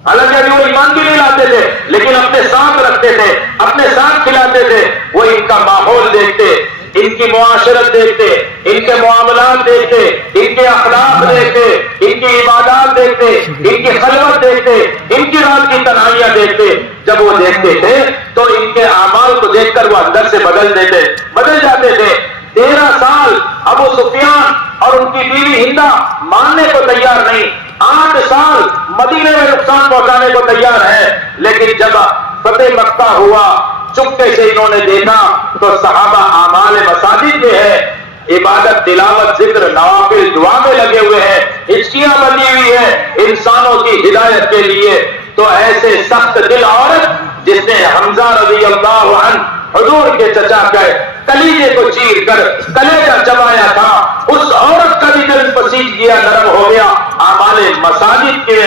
حالانکہ ابھی وہ ایمان بھی نہیں لاتے تھے لیکن اپنے ساتھ رکھتے تھے، اپنے ساتھ کھلاتے تھے. وہ ان کا ماحول دیکھتے، ان کی معاشرت دیکھتے، ان کے معاملات دیکھتے، ان کے اخلاق دیکھتے، ان کی عبادات دیکھتے، ان کی خلوت دیکھتے، ان کی رات کی تنہائیاں دیکھتے. جب وہ دیکھتے تھے تو ان کے اعمال کو دیکھ کر وہ اندر سے بدل جاتے تھے. 13 سال ابو سفیان اور ان کی بیوی ہندا ماننے کو تیار نہیں، 8 سال مدینے میں نقصان پہنچانے کو تیار ہے. لیکن جب فتح مکہ ہوا، چپکے سے انہوں نے دیکھا تو صحابہ اعمال مساجد کے ہے، عبادت، تلاوت، ذکر، نوافل، دعا میں لگے ہوئے ہیں. ہچکیاں بندی ہوئی ہے انسانوں کی ہدایت کے لیے. تو ایسے سخت دل عورت جس نے حمزہ رضی اللہ عنہ حضور کے چچا کے کلیجے کو چیر کر کلیجہ چبایا تھا، اس عورت کا بھی دل پسیج گیا، نرم ہو گیا. اعمال مساجد کے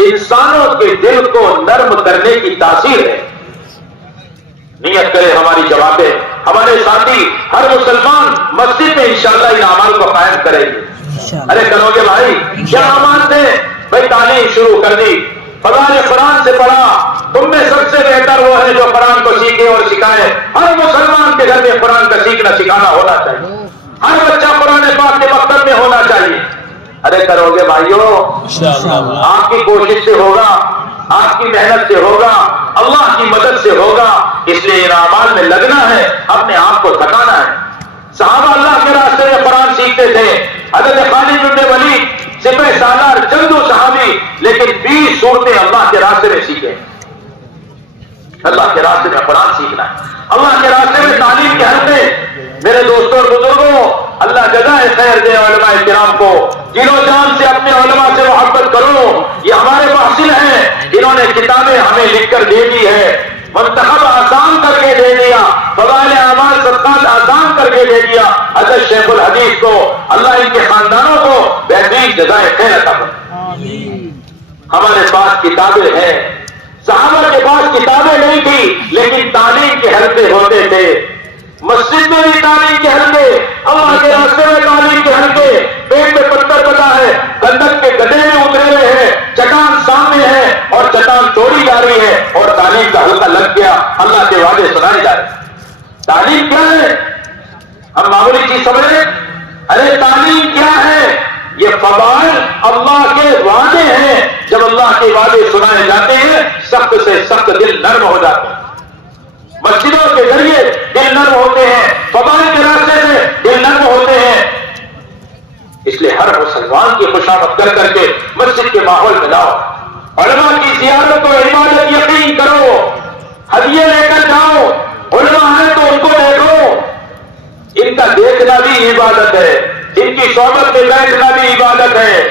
انسانوں کے دل کو نرم کرنے کی تاثیر ہے. نیت کرے ہماری جماعتیں، ہمارے ساتھی، ہر مسلمان مسجد میں انشاءاللہ ان اعمال کو قائم کرے گی۔ ارے کرو گے بھائی، کیا اعمال تھے بھائی؟ تعلیم شروع کر دی، فضائل قرآن سے پڑھا، تم میں سب سے بہتر وہ ہے جو قرآن کو سیکھے اور سکھائے۔ ہر مسلمان کے گھر میں قرآن کا سیکھنا سکھانا ہونا چاہیے، ہر بچہ قرآن پاک کے مکتب میں ہونا چاہیے۔ ارے کرو گے بھائیو، آپ کی کوشش سے ہوگا، آپ کی محنت سے ہوگا، اللہ کی مدد سے ہوگا، اس لیے ان اعمال میں لگنا ہے، اپنے آپ کو تھکانا ہے۔ صحابہ اللہ کے راستے میں قرآن سیکھتے تھے، حضرت خالد بن ولید سپہ سالار چندو صحابی، لیکن 20 صورتیں اللہ کے راستے میں سیکھے۔ اللہ کے راستے میں قرآن سیکھنا ہے، اللہ کے راستے میں تعلیم کے حلقے۔ میرے دوستوں اور بزرگوں، اللہ جزائے خیر دے علماء کرام کو، دل و جان سے اپنے علماء سے محبت کرو۔ یہ ہمارے محسن ہیں، انہوں نے کتابیں ہمیں لکھ کر دے دی ہے، منتخب آسان کر کے دے دیا، فضائل اعمال صدقات آسان کر کے دے دیا۔ حضرت شیخ الحدیث کو اللہ ان کے خاندانوں کو بہترین جزائے خیر عطا کرے۔ ہمارے پاس کتابیں ہیں، صحابہ کے پاس کتابیں نہیں تھی لیکن تعلیم کے حلقے ہوتے تھے، مسجد میں بھی تعلیم کے حلقے، اللہ کے راستے میں تعلیم کے حلقے، پیٹ میں پتھر بنا ہے، گندک کے گدھے میں اترے ہوئے ہیں، چٹان سامنے ہے اور چٹان توڑی جا رہی ہے اور تعلیم کا حلقہ لگ گیا، اللہ کے وعدے سنائے جا رہے ہیں۔ تعلیم کیا ہے؟ ہم معمولی چیز سمجھ رہے؟ ارے تعلیم کیا ہے؟ یہ فضائل اللہ کے وعدے ہیں، جب اللہ کے وعدے سنائے جاتے ہیں سخت سے سخت دل نرم ہو جاتے ہیں۔ مسجدوں کے ذریعے دل نرم ہوتے ہیں، فضائل کے راستے سے دل نرم ہوتے ہیں۔ اس لیے ہر مسلمان کی خوشامد کر کر کے مسجد کے ماحول میں لاؤ، علماء کی زیارت کو عبادت یقین کرو، ہدیے لے کر جاؤ، علماء ہیں تو ان کو دیکھو، ان کا دیکھنا بھی عبادت ہے، ان کی صحبت میں بیٹھنا بھی عبادت ہے۔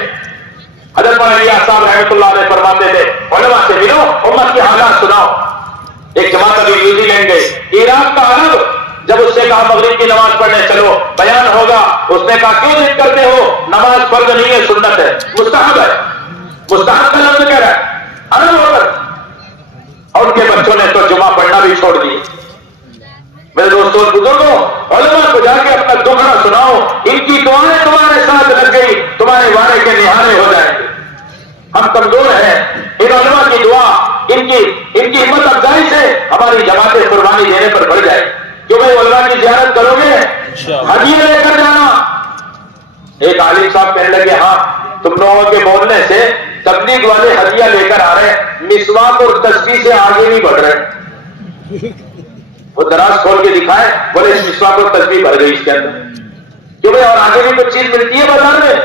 حضرت مولانا صاحب رحمۃ اللہ علیہ فرماتے تھے، علماء سے ملو، امت کے حالات سناؤ۔ ایک جماعت ابھی نیوزی لینڈ گئی، عراق کا عرب، جب اس سے کہا مغرب کی نماز پڑھنے چلو بیان ہوگا، اس نے کہا کیوں ضد کرتے ہو؟ نماز فرض نہیں ہے، سنت ہے، مستحب ہے، مستحب کا لفظ کہہ رہا ہے عرب ہو کر، اور ان کے بچوں نے تو جمعہ پڑھنا بھی چھوڑ دی۔ میرے دوستوں اور بزرگوں، علماء کو جا کے اپنا دکھڑا سناؤ، ان کی دعائیں تمہارے ساتھ لگ گئی، تمہارے وعدے کے نہارے ہو جائیں گے۔ ہم کمزور ہیں، ان علماء کی دعا، ان کی ہمت افزائی سے ہماری جماعتیں قربانی دینے پر بڑھ جائے۔ کیوں بھائی علماء کی زیارت کرو گے، ہدیے لے کر جانا۔ ایک عالم صاحب کہنے لگے، ہاں تم لوگوں کے بولنے سے تبلیغ والے ہدیہ لے کر آ رہے ہیں، مسواک اور تسبیح سے آگے نہیں بڑھ رہے۔ وہ دراز کھول کے دکھائے، بولے اس مسواک اور تسبیح بھر گئی اس کے اندر، کیوں بھائی اور آگے بھی کچھ چیز ملتی ہے بازار میں،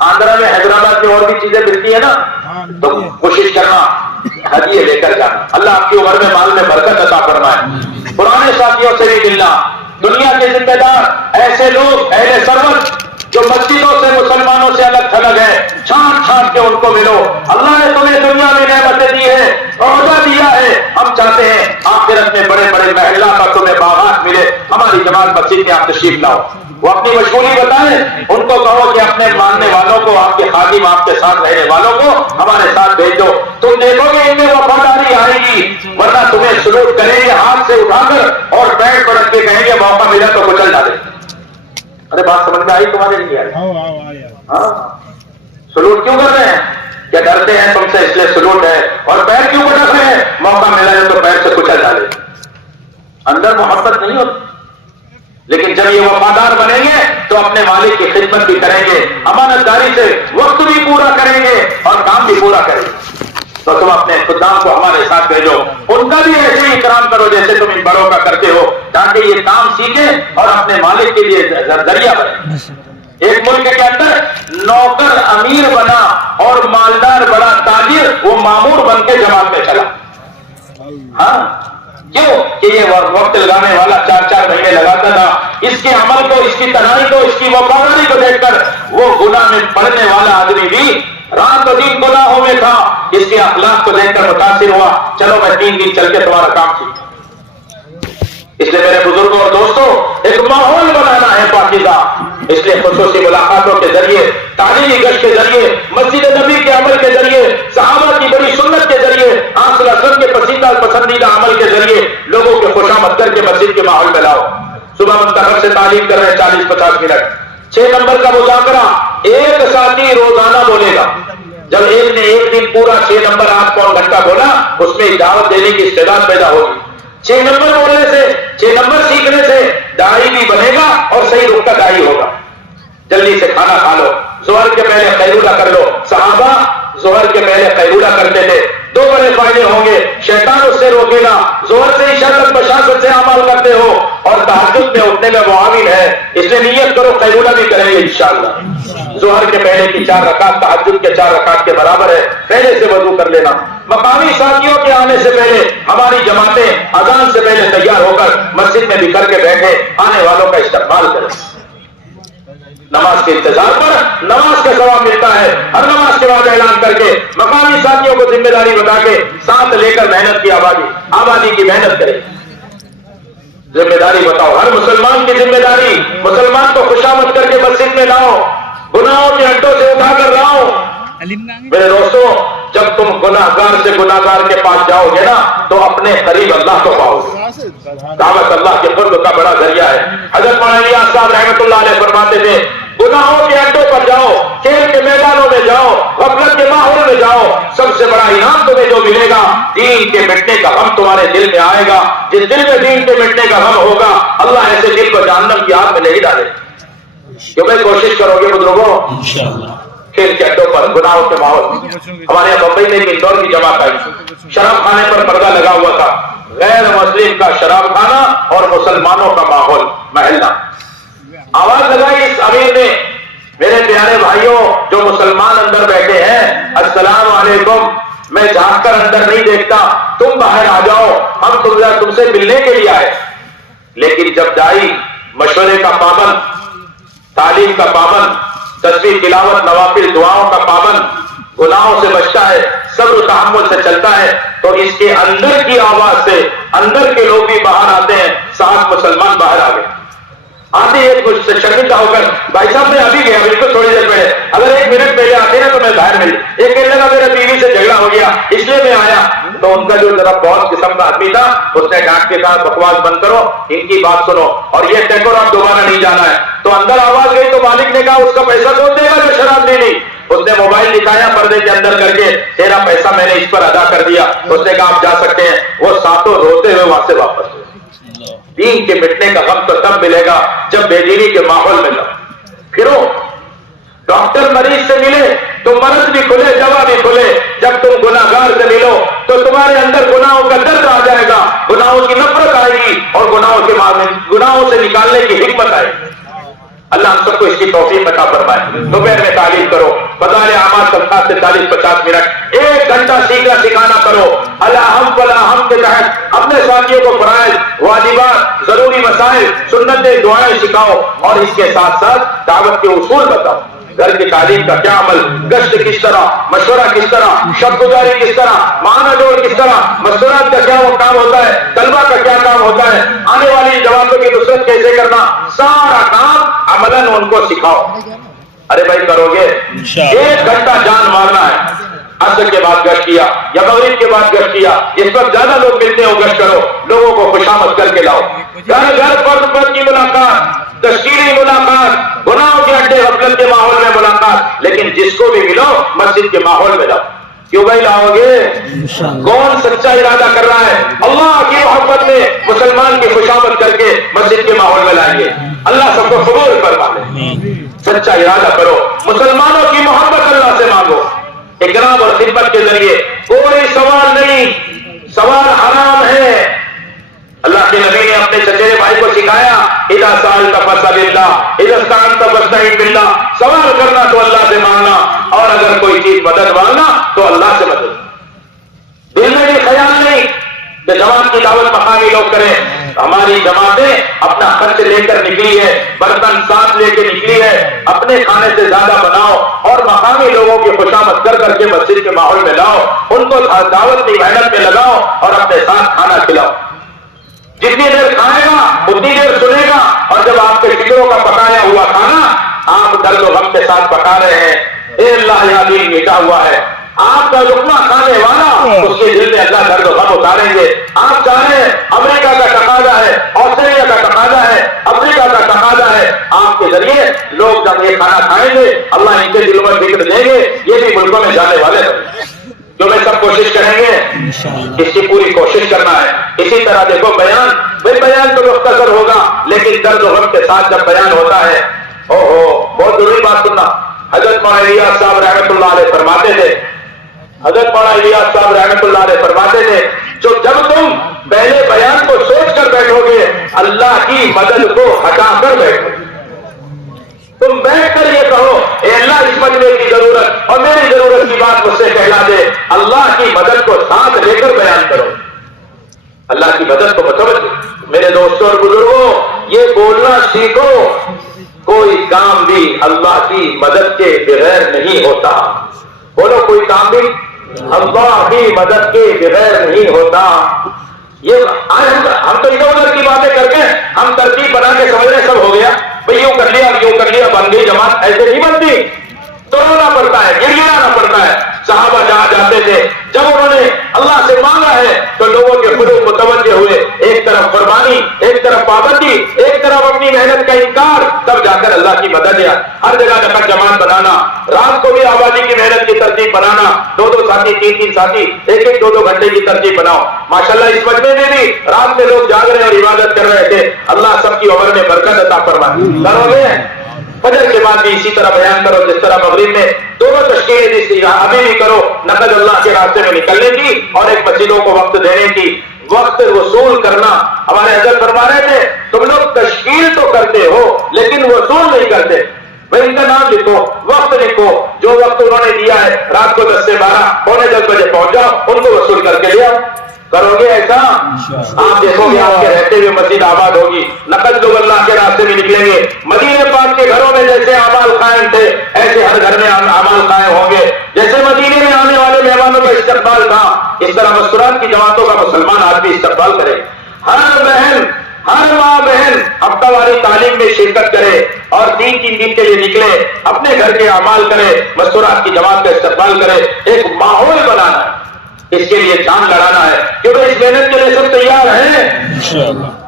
آندھرا میں حیدرآباد میں اور بھی چیزیں ملتی ہے نا، تو کوشش کرنا ہدیے لے کر جانا۔ اللہ آپ کی عمر میں مال میں برکت عطا فرمائے۔ پرانے ساتھیوں سے بھی ملنا، دنیا کے ذمہ دار ایسے لوگ اہل سربت جو مسجدوں سے مسلمانوں سے الگ تھلگ ہے، چھانٹ چھانٹ کے ان کو ملو۔ اللہ نے تمہیں دنیا میں نعمتیں دی ہے، عہدہ دیا ہے، ہم چاہتے ہیں آخرت میں بڑے بڑے محلہ کا تمہیں باغات ملے۔ ہماری جماعت مسجد میں آپ تشریف لاؤ، وہ اپنی مشغولی بتائیں، ان کو کہو کہ اپنے ماننے والوں کو، آپ کے خادم، آپ کے ساتھ رہنے والوں کو ہمارے ساتھ بھیج دو، تم دیکھو گے ان میں وفاداری آئے گی، ورنہ تمہیں سلوٹ کریں گے ہاتھ سے اٹھا کر اور بیٹھ پڑھ کے کہیں گے موقع ملا تو کچل ڈالے۔ ارے بات سمجھ میں آئی تمہارے لیے؟ ہاں، سلوٹ کیوں کر رہے ہیں؟ کیا ڈرتے ہیں تم سے اس لیے سلوٹ ہے، اور پیر کیوں پٹک رہے ہیں؟ موقع ملا ہے تو پیر سے کچل ڈالے۔ اندر محبت نہیں ہوتی، لیکن جب یہ وفادار بنیں گے تو اپنے مالک کی خدمت بھی کریں گے، امانت داری سے وقت بھی پورا کریں گے اور کام بھی پورا کریں گے۔ تو تم اپنے خدام کو ہمارے ساتھ بھیجو، ان کا بھی ایسے ہی اکرام کرو جیسے تم ان بڑوں کا کرتے ہو، تاکہ یہ کام سیکھیں اور اپنے مالک کے لیے ذریعہ بنے۔ ایک ملک کے اندر نوکر امیر بنا اور مالدار بڑا تاجر وہ مامور بن کے جماعت میں چلا۔ ہاں کیوں کہ یہ وقت لگانے والا 4 مہینے لگاتا تھا، اس کے عمل کو، اس کی تنہائی کو، اس کی وفاداری کو دیکھ کر وہ گناہ میں پڑنے والا آدمی بھی رات و دن گناہوں میں تھا، اس کے اخلاق کو دیکھ کر متاثر ہوا، چلو میں 3 دن چل کے تمہارا کام سیکھوں۔ اس لیے میرے بزرگوں اور دوستوں، ایک ماحول بنانا ہے پاکیزہ، اس لیے خصوصی ملاقاتوں کے ذریعے، تعلیمی گشت کے ذریعے، مسجد نبی کے عمل کے ذریعے، صحابہ کی بڑی سنت کے ذریعے، آپ صلی اللہ علیہ وسلم کے پسندیدہ عمل کے ذریعے لوگوں کے خوش تعلیم کر رہے ہیں 40-50 منٹ. 6 نمبر کا مذاکرہ ایک ساتھی روزانہ بولے گا. جب ایک نے ایک دن پورا 6 نمبر 8 گھنٹہ بولا, اس میں دعوت دینے کی استعداد پیدا ہوگی. 6 نمبر بولنے سے, 6 نمبر سیکھنے سے داعی بھی بنے گا اور صحیح رخ کا داعی ہوگا. جلدی سے کھانا کھا لو, ظہر کے پہلے قیلولہ کر لو. صحابہ ظہر کے پہلے قیلولہ کرتے تھے. 2 بڑے فائدے ہوں گے, شیطان اس سے روکے گا. ظہر سے عشاء تک بشاشت سے عمل کرتے ہو اور تہجد میں اٹھنے میں معاون ہے, اس لیے نیت کرو قیلولہ بھی کریں گے انشاءاللہ. ظہر کے پہلے کی 4 رکعت تہجد کے 4 رکعت کے برابر ہے. پہلے سے وضو کر لینا. مقامی ساتھیوں کے آنے سے پہلے ہماری جماعتیں اذان سے پہلے تیار ہو کر مسجد میں بکھر کے بیٹھے آنے والوں کا استقبال کریں. نماز کے انتظار پر نماز کا ثواب ملتا ہے. ہر نماز کے بعد اعلان کر کے مقامی ساتھیوں کو ذمہ داری بتا کے ساتھ لے کر محنت کی آبادی کی محنت کریں. ذمہ داری بتاؤ, ہر مسلمان کی ذمہ داری. مسلمان کو خوشامد کر کے مسجد میں لاؤ, گناہوں کے اڈوں سے اٹھا کر لاؤ. میرے دوستوں, جب تم گناہگار سے گناہگار کے پاس جاؤ گے نا تو اپنے قریب اللہ کو پاؤ گے. دعوت اللہ کے قرب کا بڑا ذریعہ ہے. حضرت مولانا صاحب رحمۃ اللہ علیہ فرماتے تھے, گناہوں کے اڈوں پر جاؤ, کھیل کے میدانوں میں جاؤ, غفلت کے ماحول میں جاؤ, سب سے بڑا انعام تمہیں جو ملے گا, دین کے مٹنے کا غم تمہارے دل میں آئے گا. جس دل میں دین کے مٹنے کا غم ہوگا, اللہ ایسے دل کو جہنم کی آگ میں نہیں ڈالے. کیوں میں کوشش کرو گے بزرگوں, کھیل کے اڈوں پر گناہوں کے ماحول. ہمارے یہاں بمبئی میں ایک اندور کی جماعت آئی, شراب خانے پر پردہ لگا ہوا تھا. غیر مسلم کا شراب خانہ اور مسلمانوں کا ماحول محلہ. آواز لگائی اس امیر نے, میرے پیارے بھائیوں جو مسلمان اندر بیٹھے ہیں, السلام علیکم, میں جھانک کر اندر نہیں دیکھتا, تم باہر آ جاؤ, ہم تم سے ملنے کے لیے آئے. لیکن جب داعی مشورے کا پابند, تعلیم کا پابند, تسبیح تلاوت نوافل دعاؤں کا پابند, گناہوں سے بچتا ہے, صبر و تحمل سے چلتا ہے, تو اس کے اندر کی آواز سے اندر کے لوگ بھی باہر آتے ہیں. 7 مسلمان باہر آ گئے. آتے ایک مجھ سے شرمندہ ہو کر, بھائی صاحب میں ابھی گیا, بالکل تھوڑی دیر پہلے, اگر 1 منٹ پہلے آتے نا تو میں باہر مل. ایک کہنے لگا میرے بیوی سے جھگڑا ہو گیا اس لیے میں آیا. تو ان کا جو ذرا بہت قسم کا آدمی تھا, اس نے ڈانٹ کے کہا بکواس بند کرو, ان کی بات سنو اور یہ طے کرو اب دوبارہ نہیں جانا ہے. تو اندر آواز گئی تو مالک نے کہا اس کا پیسہ کون دے گا جو شراب دے دی. اس نے موبائل دکھایا پردے کے اندر کر کے, تیرا پیسہ میں نے اس پر ادا کر دیا. اس نے کہا آپ جا سکتے ہیں. وہ 7 روتے ہوئے وہاں سے واپس ہوئے. دین کے مٹنے کا غم تو تب ملے گا جب بے دینی کے ماحول میں لو. پھرو, ڈاکٹر مریض سے ملے تو مرض بھی کھلے, دوا بھی کھلے. جب تم گناہگار سے ملو تو تمہارے اندر گناہوں کا درد آ جائے گا, گناہوں کی نفرت آئے گی اور گناہوں سے نکالنے کی حکمت آئے گی. اللہ ہم سب کو اس کی توفیق عطا فرمائے. دوپہر میں تعلیم کرو, فضائل اعمال صدقات سے 40-50 منٹ 1 گھنٹہ سیکھنا سکھانا کرو. الحمد للہ کے تحت اپنے ساتھیوں کو فرائض, واجبات, ضروری مسائل, سنتیں, دعائیں سکھاؤ اور اس کے ساتھ ساتھ دعوت کے اصول بتاؤ. گھر کی تعلیم کا کیا عمل, گشت کس طرح, مشورہ کس طرح, شب گزاری کس طرح, معنی جوڑ کس طرح, مشورات کا کیا وہ کام ہوتا ہے, طلبہ کا کیا کام ہوتا ہے, آنے والی جماعتوں کی نصرت کیسے کرنا, سارا کام عملاً ان کو سکھاؤ. ارے بھائی کرو گے, 1 گھنٹہ جان مارنا ہے. عصر کے بعد گشت کیا یا مغرب کے بعد گشت کیا, اس وقت زیادہ لوگ ملتے ہو, گشت کرو, لوگوں کو خوشامد کر کے لاؤ. گھر گھر فرد کی ملاقات, تشکیلی ملاقات, گناہوں کے اڈے غفلت کے ماحول میں ملاقات, لیکن جس کو بھی ملو مسجد کے ماحول میں لاؤ. کیوں بھائی لاؤ گے؟ کون سچا ارادہ کر رہا ہے اللہ کی محبت میں مسلمان کی خوشامد کر کے مسجد کے ماحول میں لائیے. اللہ سب کو قبول فرما لے. سچا ارادہ کرو, مسلمانوں کی محبت اللہ سے مانگو, اکرام اور خدمت کے ذریعے. کوئی سوال نہیں, سوال حرام ہے. اللہ کے نبی نے اپنے چچیرے بھائی کو سکھایا, اذا سألت فاسأل اللہ اذا استعنت فاستعن باللہ. سوال کرنا تو اللہ سے مانگنا, اور اگر کوئی چیز مدد مانگنا تو اللہ سے مدد. دل میں یہ خیال نہیں کہ جماعت کی دعوت مقامی لوگ کریں. ہماری جماعتیں اپنا خرچ لے کر نکلی ہے, برتن ساتھ لے کے نکلی ہے. اپنے کھانے سے زیادہ بناؤ اور مقامی لوگوں کی خوشامد کر کر کے مسجد کے ماحول میں لاؤ, ان کو دعوت کی محنت میں لگاؤ اور اپنے ساتھ کھانا کھلاؤ. جتنی دیر کھائے گا اتنی دیر سنے گا, اور جب آپ کے فکروں کا پکایا ہوا کھانا آپ درد و غم کے ساتھ پکا رہے ہیں, اے اللہ یہ دل میٹھا ہوا ہے. آپ کا لقمہ کھانے والا اس کے دل میں اللہ درد و غم اتاریں گے. آپ چاہیں امریکہ کا تقاضا ہے, آسٹریلیا کا تقاضا ہے, افریقہ کا تقاضا کے ذریعے لوگ جب یہ کھانا کھائیں گے اللہ ان کے دلوں میں فکر دیں گے، یہ بھی ملکوں میں جانے والے ہیں، جو میں سب کوشش کریں گے، اس کی پوری کوشش کرنا ہے۔ اسی طرح دیکھو بیان تو مختصر ہوگا، لیکن درد و غم کے ساتھ جب بیان ہوتا ہے، بہت ضروری بات سننا۔ حضرت مولانا الیاس صاحب رحمۃ اللہ علیہ فرماتے تھے، حضرت مولانا الیاس صاحب رحمۃ اللہ علیہ فرماتے تھے، جب تم پہلے بیان کو سوچ کر بیٹھو گے اللہ کی مدد کو ہٹا کر بیٹھو، تم بیٹھ کر یہ کہو اے اللہ اس مجمع کی ضرورت اور میری ضرورت کی بات مجھ سے کہلا دے، اللہ کی مدد کو ساتھ لے کر بیان کرو، اللہ کی مدد کو متوجہ۔ میرے دوستوں اور بزرگوں، یہ بولنا سیکھو، کوئی کام بھی اللہ کی مدد کے بغیر نہیں ہوتا، بولو کوئی کام بھی اللہ کی مدد کے بغیر نہیں ہوتا۔ یہ ہم تو ادھر ادھر کی باتیں کر کے ہم ترتیب بنا کے سمجھ رہے سب ہو گیا، بھئی یوں کر لیا بن گئی جماعت، ایسے نہیں بنتی، تو رونا پڑتا ہے، گڑگڑانا پڑتا ہے۔ صحابہ جہاں جاتے تھے جب انہوں نے اللہ سے مانگا ہے تو لوگوں کے قلوب متوجہ ہوئے، ایک طرف قربانی، ایک طرف پابندی، ایک طرف اپنی محنت کا انکار، تب جا کر اللہ کی مدد ہے۔ ہر جگہ جگہ جماعت بنانا، رات کو بھی آبادی کی محنت کی ترتیب بنانا، دو ساتھی، تین ساتھی، ایک دو گھنٹے کی ترتیب بناؤ۔ ماشاءاللہ اس مجمع میں بھی رات میں لوگ جاگ رہے اور عبادت کر رہے تھے، اللہ سب کی عمر میں برکت عطا فرمائے۔ کرو گے فجر کے بعد بھی اسی طرح بیان کرو، جس طرح مغرب میں دونوں تشکیلیں ابھی بھی کرو، نقد اللہ کے راستے میں نکلنے کی اور ایک مسجدوں کو وقت دینے کی، وقت وصول کرنا۔ ہمارے حضرت فرما رہے تھے تم لوگ تشکیل تو کرتے ہو لیکن وصول نہیں کرتے، بھائی ان کا نام لکھو، وقت لکھو، جو وقت انہوں نے دیا ہے رات کو 10 سے 12 پونے 10 بجے پہنچ جاؤ، ان کو وصول کر کے لے آؤ۔ کرو گے ایسا؟ آپ دیکھو گے آپ کے رہتے ہوئے مسجد آباد ہوگی، نقد لوگ اللہ کے راستے میں نکلیں گے۔ مدینے پاک کے گھروں میں جیسے اعمال قائم تھے ایسے ہر گھر میں اعمال قائم ہوں گے، جیسے مدینے میں آنے والے مہمانوں کا استقبال تھا اس طرح مسکرات کی جماعتوں کا مسلمان آدمی استقبال کرے۔ ہر ماں بہن ہفتہ واری تعلیم میں شرکت کرے اور 3 دن کے لیے نکلے، اپنے گھر کے اعمال کرے، مسکرات کی جماعت کا استقبال کرے، ایک ماحول بنانا ہے، اس کے لیے جان لڑانا ہے، کیونکہ اس محنت کے لیے سب تیار ہیں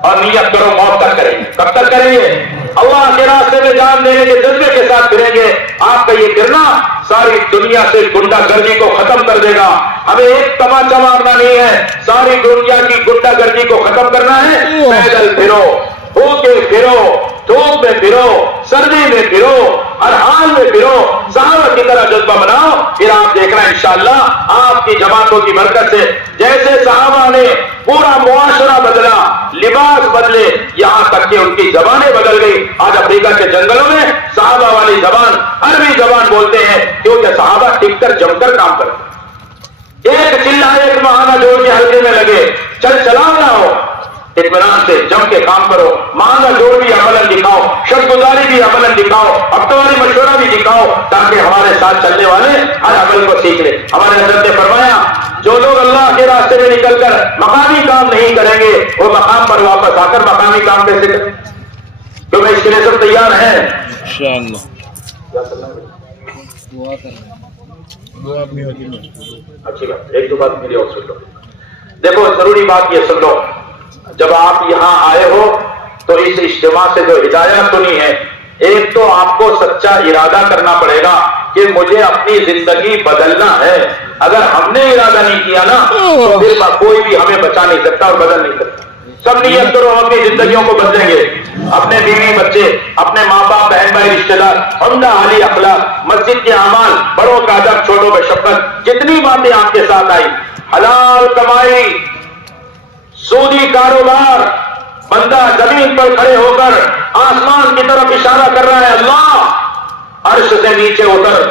اور نیت کرو موت تک کریں گے۔ کب تک کریں گے؟ اللہ کے راستے میں جان دینے کے جذبے کے ساتھ پھریں گے۔ آپ کا یہ کرنا ساری دنیا سے گنڈا گردی کو ختم کر دے گا۔ ہمیں ایک تماچا مارنا نہیں ہے، ساری دنیا کی گنڈا گردی کو ختم کرنا ہے۔ پیدل پھرو، بھوکے پھرو، دھوپ میں پھرو، سردی میں پھرو، ہر حال میں پھرو، صحابہ کی طرح جذبہ بناؤ، پھر آپ دیکھنا انشاءاللہ آپ کی جماعتوں کی برکت سے جیسے صحابہ نے پورا معاشرہ بدلا، لباس بدلے، یہاں تک کہ ان کی زبانیں بدل گئی۔ آج افریقہ کے جنگلوں میں صحابہ والی زبان عربی زبان بولتے ہیں، کیونکہ صحابہ ٹک کر جم کر کام کرتے ہیں۔ ایک چلہ ایک بہانہ جوڑ کے ہلکے میں لگے، چلاؤ نہ ہو، اطمینان سے جم کے کام کرو، معنی جوڑ بھی عملاً دکھاؤ، شرط گزاری بھی عملاً دکھاؤ، اب تمہاری مشورہ بھی دکھاؤ، تاکہ ہمارے ساتھ چلنے والے ہر عمل کو سیکھ لیں۔ ہمارے حضرت نے فرمایا جو لوگ اللہ کے راستے میں نکل کر مقامی کام نہیں کریں گے وہ مقام پر واپس آ کر مقامی کام کیسے کریں؟ کیونکہ اس کے لیے سب تیار ہیں انشاءاللہ۔ اچھی بات، ایک دو بات میری اور سن لو۔ دیکھو ضروری بات یہ سن لو، جب آپ یہاں آئے ہو تو اس اجتماع سے جو ہدایت سنی ہے، ایک تو آپ کو سچا ارادہ کرنا پڑے گا کہ مجھے اپنی زندگی بدلنا ہے۔ اگر ہم نے ارادہ نہیں کیا نا تو پھر کوئی بھی ہمیں بچا نہیں سکتا اور بدل نہیں سکتا۔ سب نیت کرو ہم اپنی زندگیوں کو بدلیں گے، اپنے بیوی بچے، اپنے ماں باپ، بہن بھائی، رشتہ دار، عمدہ عالی اخلاق، مسجد کے اعمال، بڑوں کا ادب، چھوٹوں میں شفقت، جتنی باتیں آپ کے ساتھ آئی، حلال کمائی، سودی کاروبار، بندہ زمین پر کھڑے ہو کر آسمان کی طرف اشارہ کر رہا ہے، اللہ عرش سے نیچے اتر،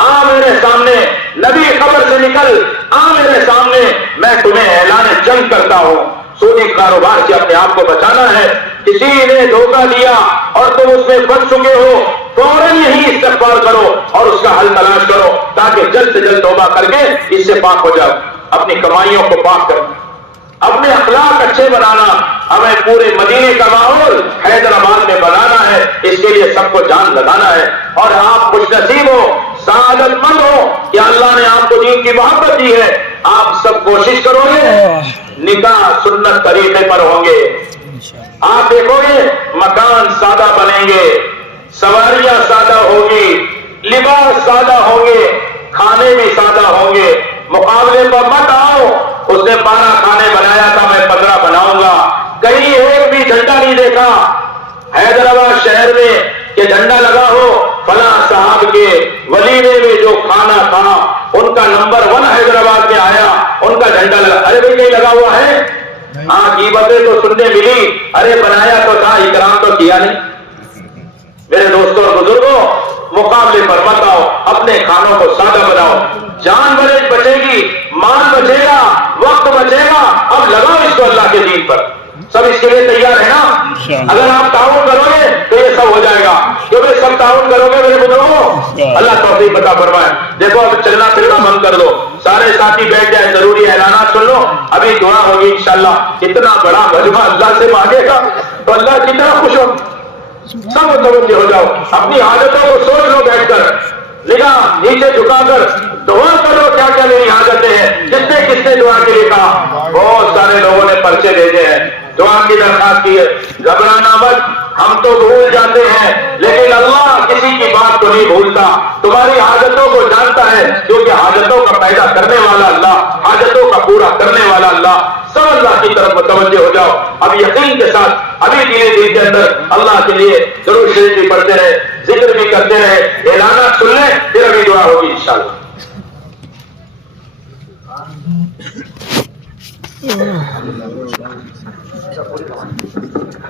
آ میرے سامنے، نبی قبر سے نکل، آ میرے سامنے، میں تمہیں اعلان جنگ کرتا ہوں۔ سودی کاروبار سے اپنے آپ کو بچانا ہے۔ کسی نے دھوکہ دیا اور تم اس میں پھنس چکے ہو، فوراً یہی استغفار کرو اور اس کا حل تلاش کرو تاکہ جلد سے جلد توبہ کر کے اس سے پاک ہو جاؤ۔ اپنی کمائیوں کو پاک کرنا، اپنے اخلاق اچھے بنانا، ہمیں پورے مدینے کا ماحول حیدرآباد میں بنانا ہے۔ اس کے لیے سب کو جان لگانا ہے اور آپ خوش نصیب ہو، سعادت مند ہو کہ اللہ نے آپ کو دین کی محبت دی ہے۔ آپ سب کوشش کرو گے، نکاح سنت طریقے پر ہوں گے، آپ دیکھو گے مکان سادہ بنیں گے، سواریاں سادہ ہوگی، لباس سادہ ہوں گے، کھانے بھی سادہ ہوں گے. مقابلے پر مت آؤ، اس نے 12 کھانے بنایا تھا، میں 15 بناؤں گا. کہیں ایک بھی جھنڈا نہیں دیکھا حیدرآباد شہر میں کہ جھنڈا لگا ہو فلاں صاحب کے ولیمے میں جو کھانا تھا ان کا نمبر 1 حیدرآباد میں آیا، ان کا جھنڈا لگا. ارے بھائی کہیں لگا ہوا ہے؟ ہاں غیبتیں تو سننے ملی، ارے بنایا تو تھا، اکرام تو کیا نہیں. میرے دوستوں اور بزرگوں، مقابلے پر مت آؤ، اپنے کھانوں کو سادہ بناؤ. جان بچے گی، مال بچے گا، وقت بچے گا. اب لگاؤ اس کو اللہ کے دین پر. سب اس کے لیے تیار ہے نا؟ اگر آپ تعاون کرو گے تو یہ سب ہو جائے گا. کیونکہ سب تعاون کرو گے میرے بزرگوں، اللہ توفیق عطا فرمائے. دیکھو اب چلنا پھرنا بند کر دو، سارے ساتھی بیٹھ جائیں، ضروری اعلانات سن لو، ابھی دعا ہوگی انشاءاللہ. اتنا بڑا مجمع اللہ سے مانگے گا تو اللہ کتنا خوش ہو. سب متوجہ ہو جاؤ، اپنی حاجتوں کو سوچ لو، بیٹھ کر نگاہ نیچے جھکا کر دعا کرو. کیا کیا میری حاجتیں ہیں، کس نے دعا کے لیے کہا؟ بہت سارے لوگوں نے پرچے بھیجے ہیں، دعا کی درخواست کی ہے. گھبرانا مت، ہم تو بھول جاتے ہیں لیکن اللہ کسی کی بات کو نہیں بھولتا. تمہاری حاجتوں کو جانتا ہے، کیونکہ حاجتوں کا پیدا کرنے والا اللہ، حاجتوں کا پورا کرنے والا اللہ. سب اللہ کی طرف متوجہ ہو جاؤ. اب یقین کے ساتھ ابھی دل کے اندر اللہ کے لیے درود شریف بھی پڑھتے رہے، ذکر بھی کرتے رہے، اعلانات سن لیں، پھر ابھی دعا ہوگی انشاءاللہ.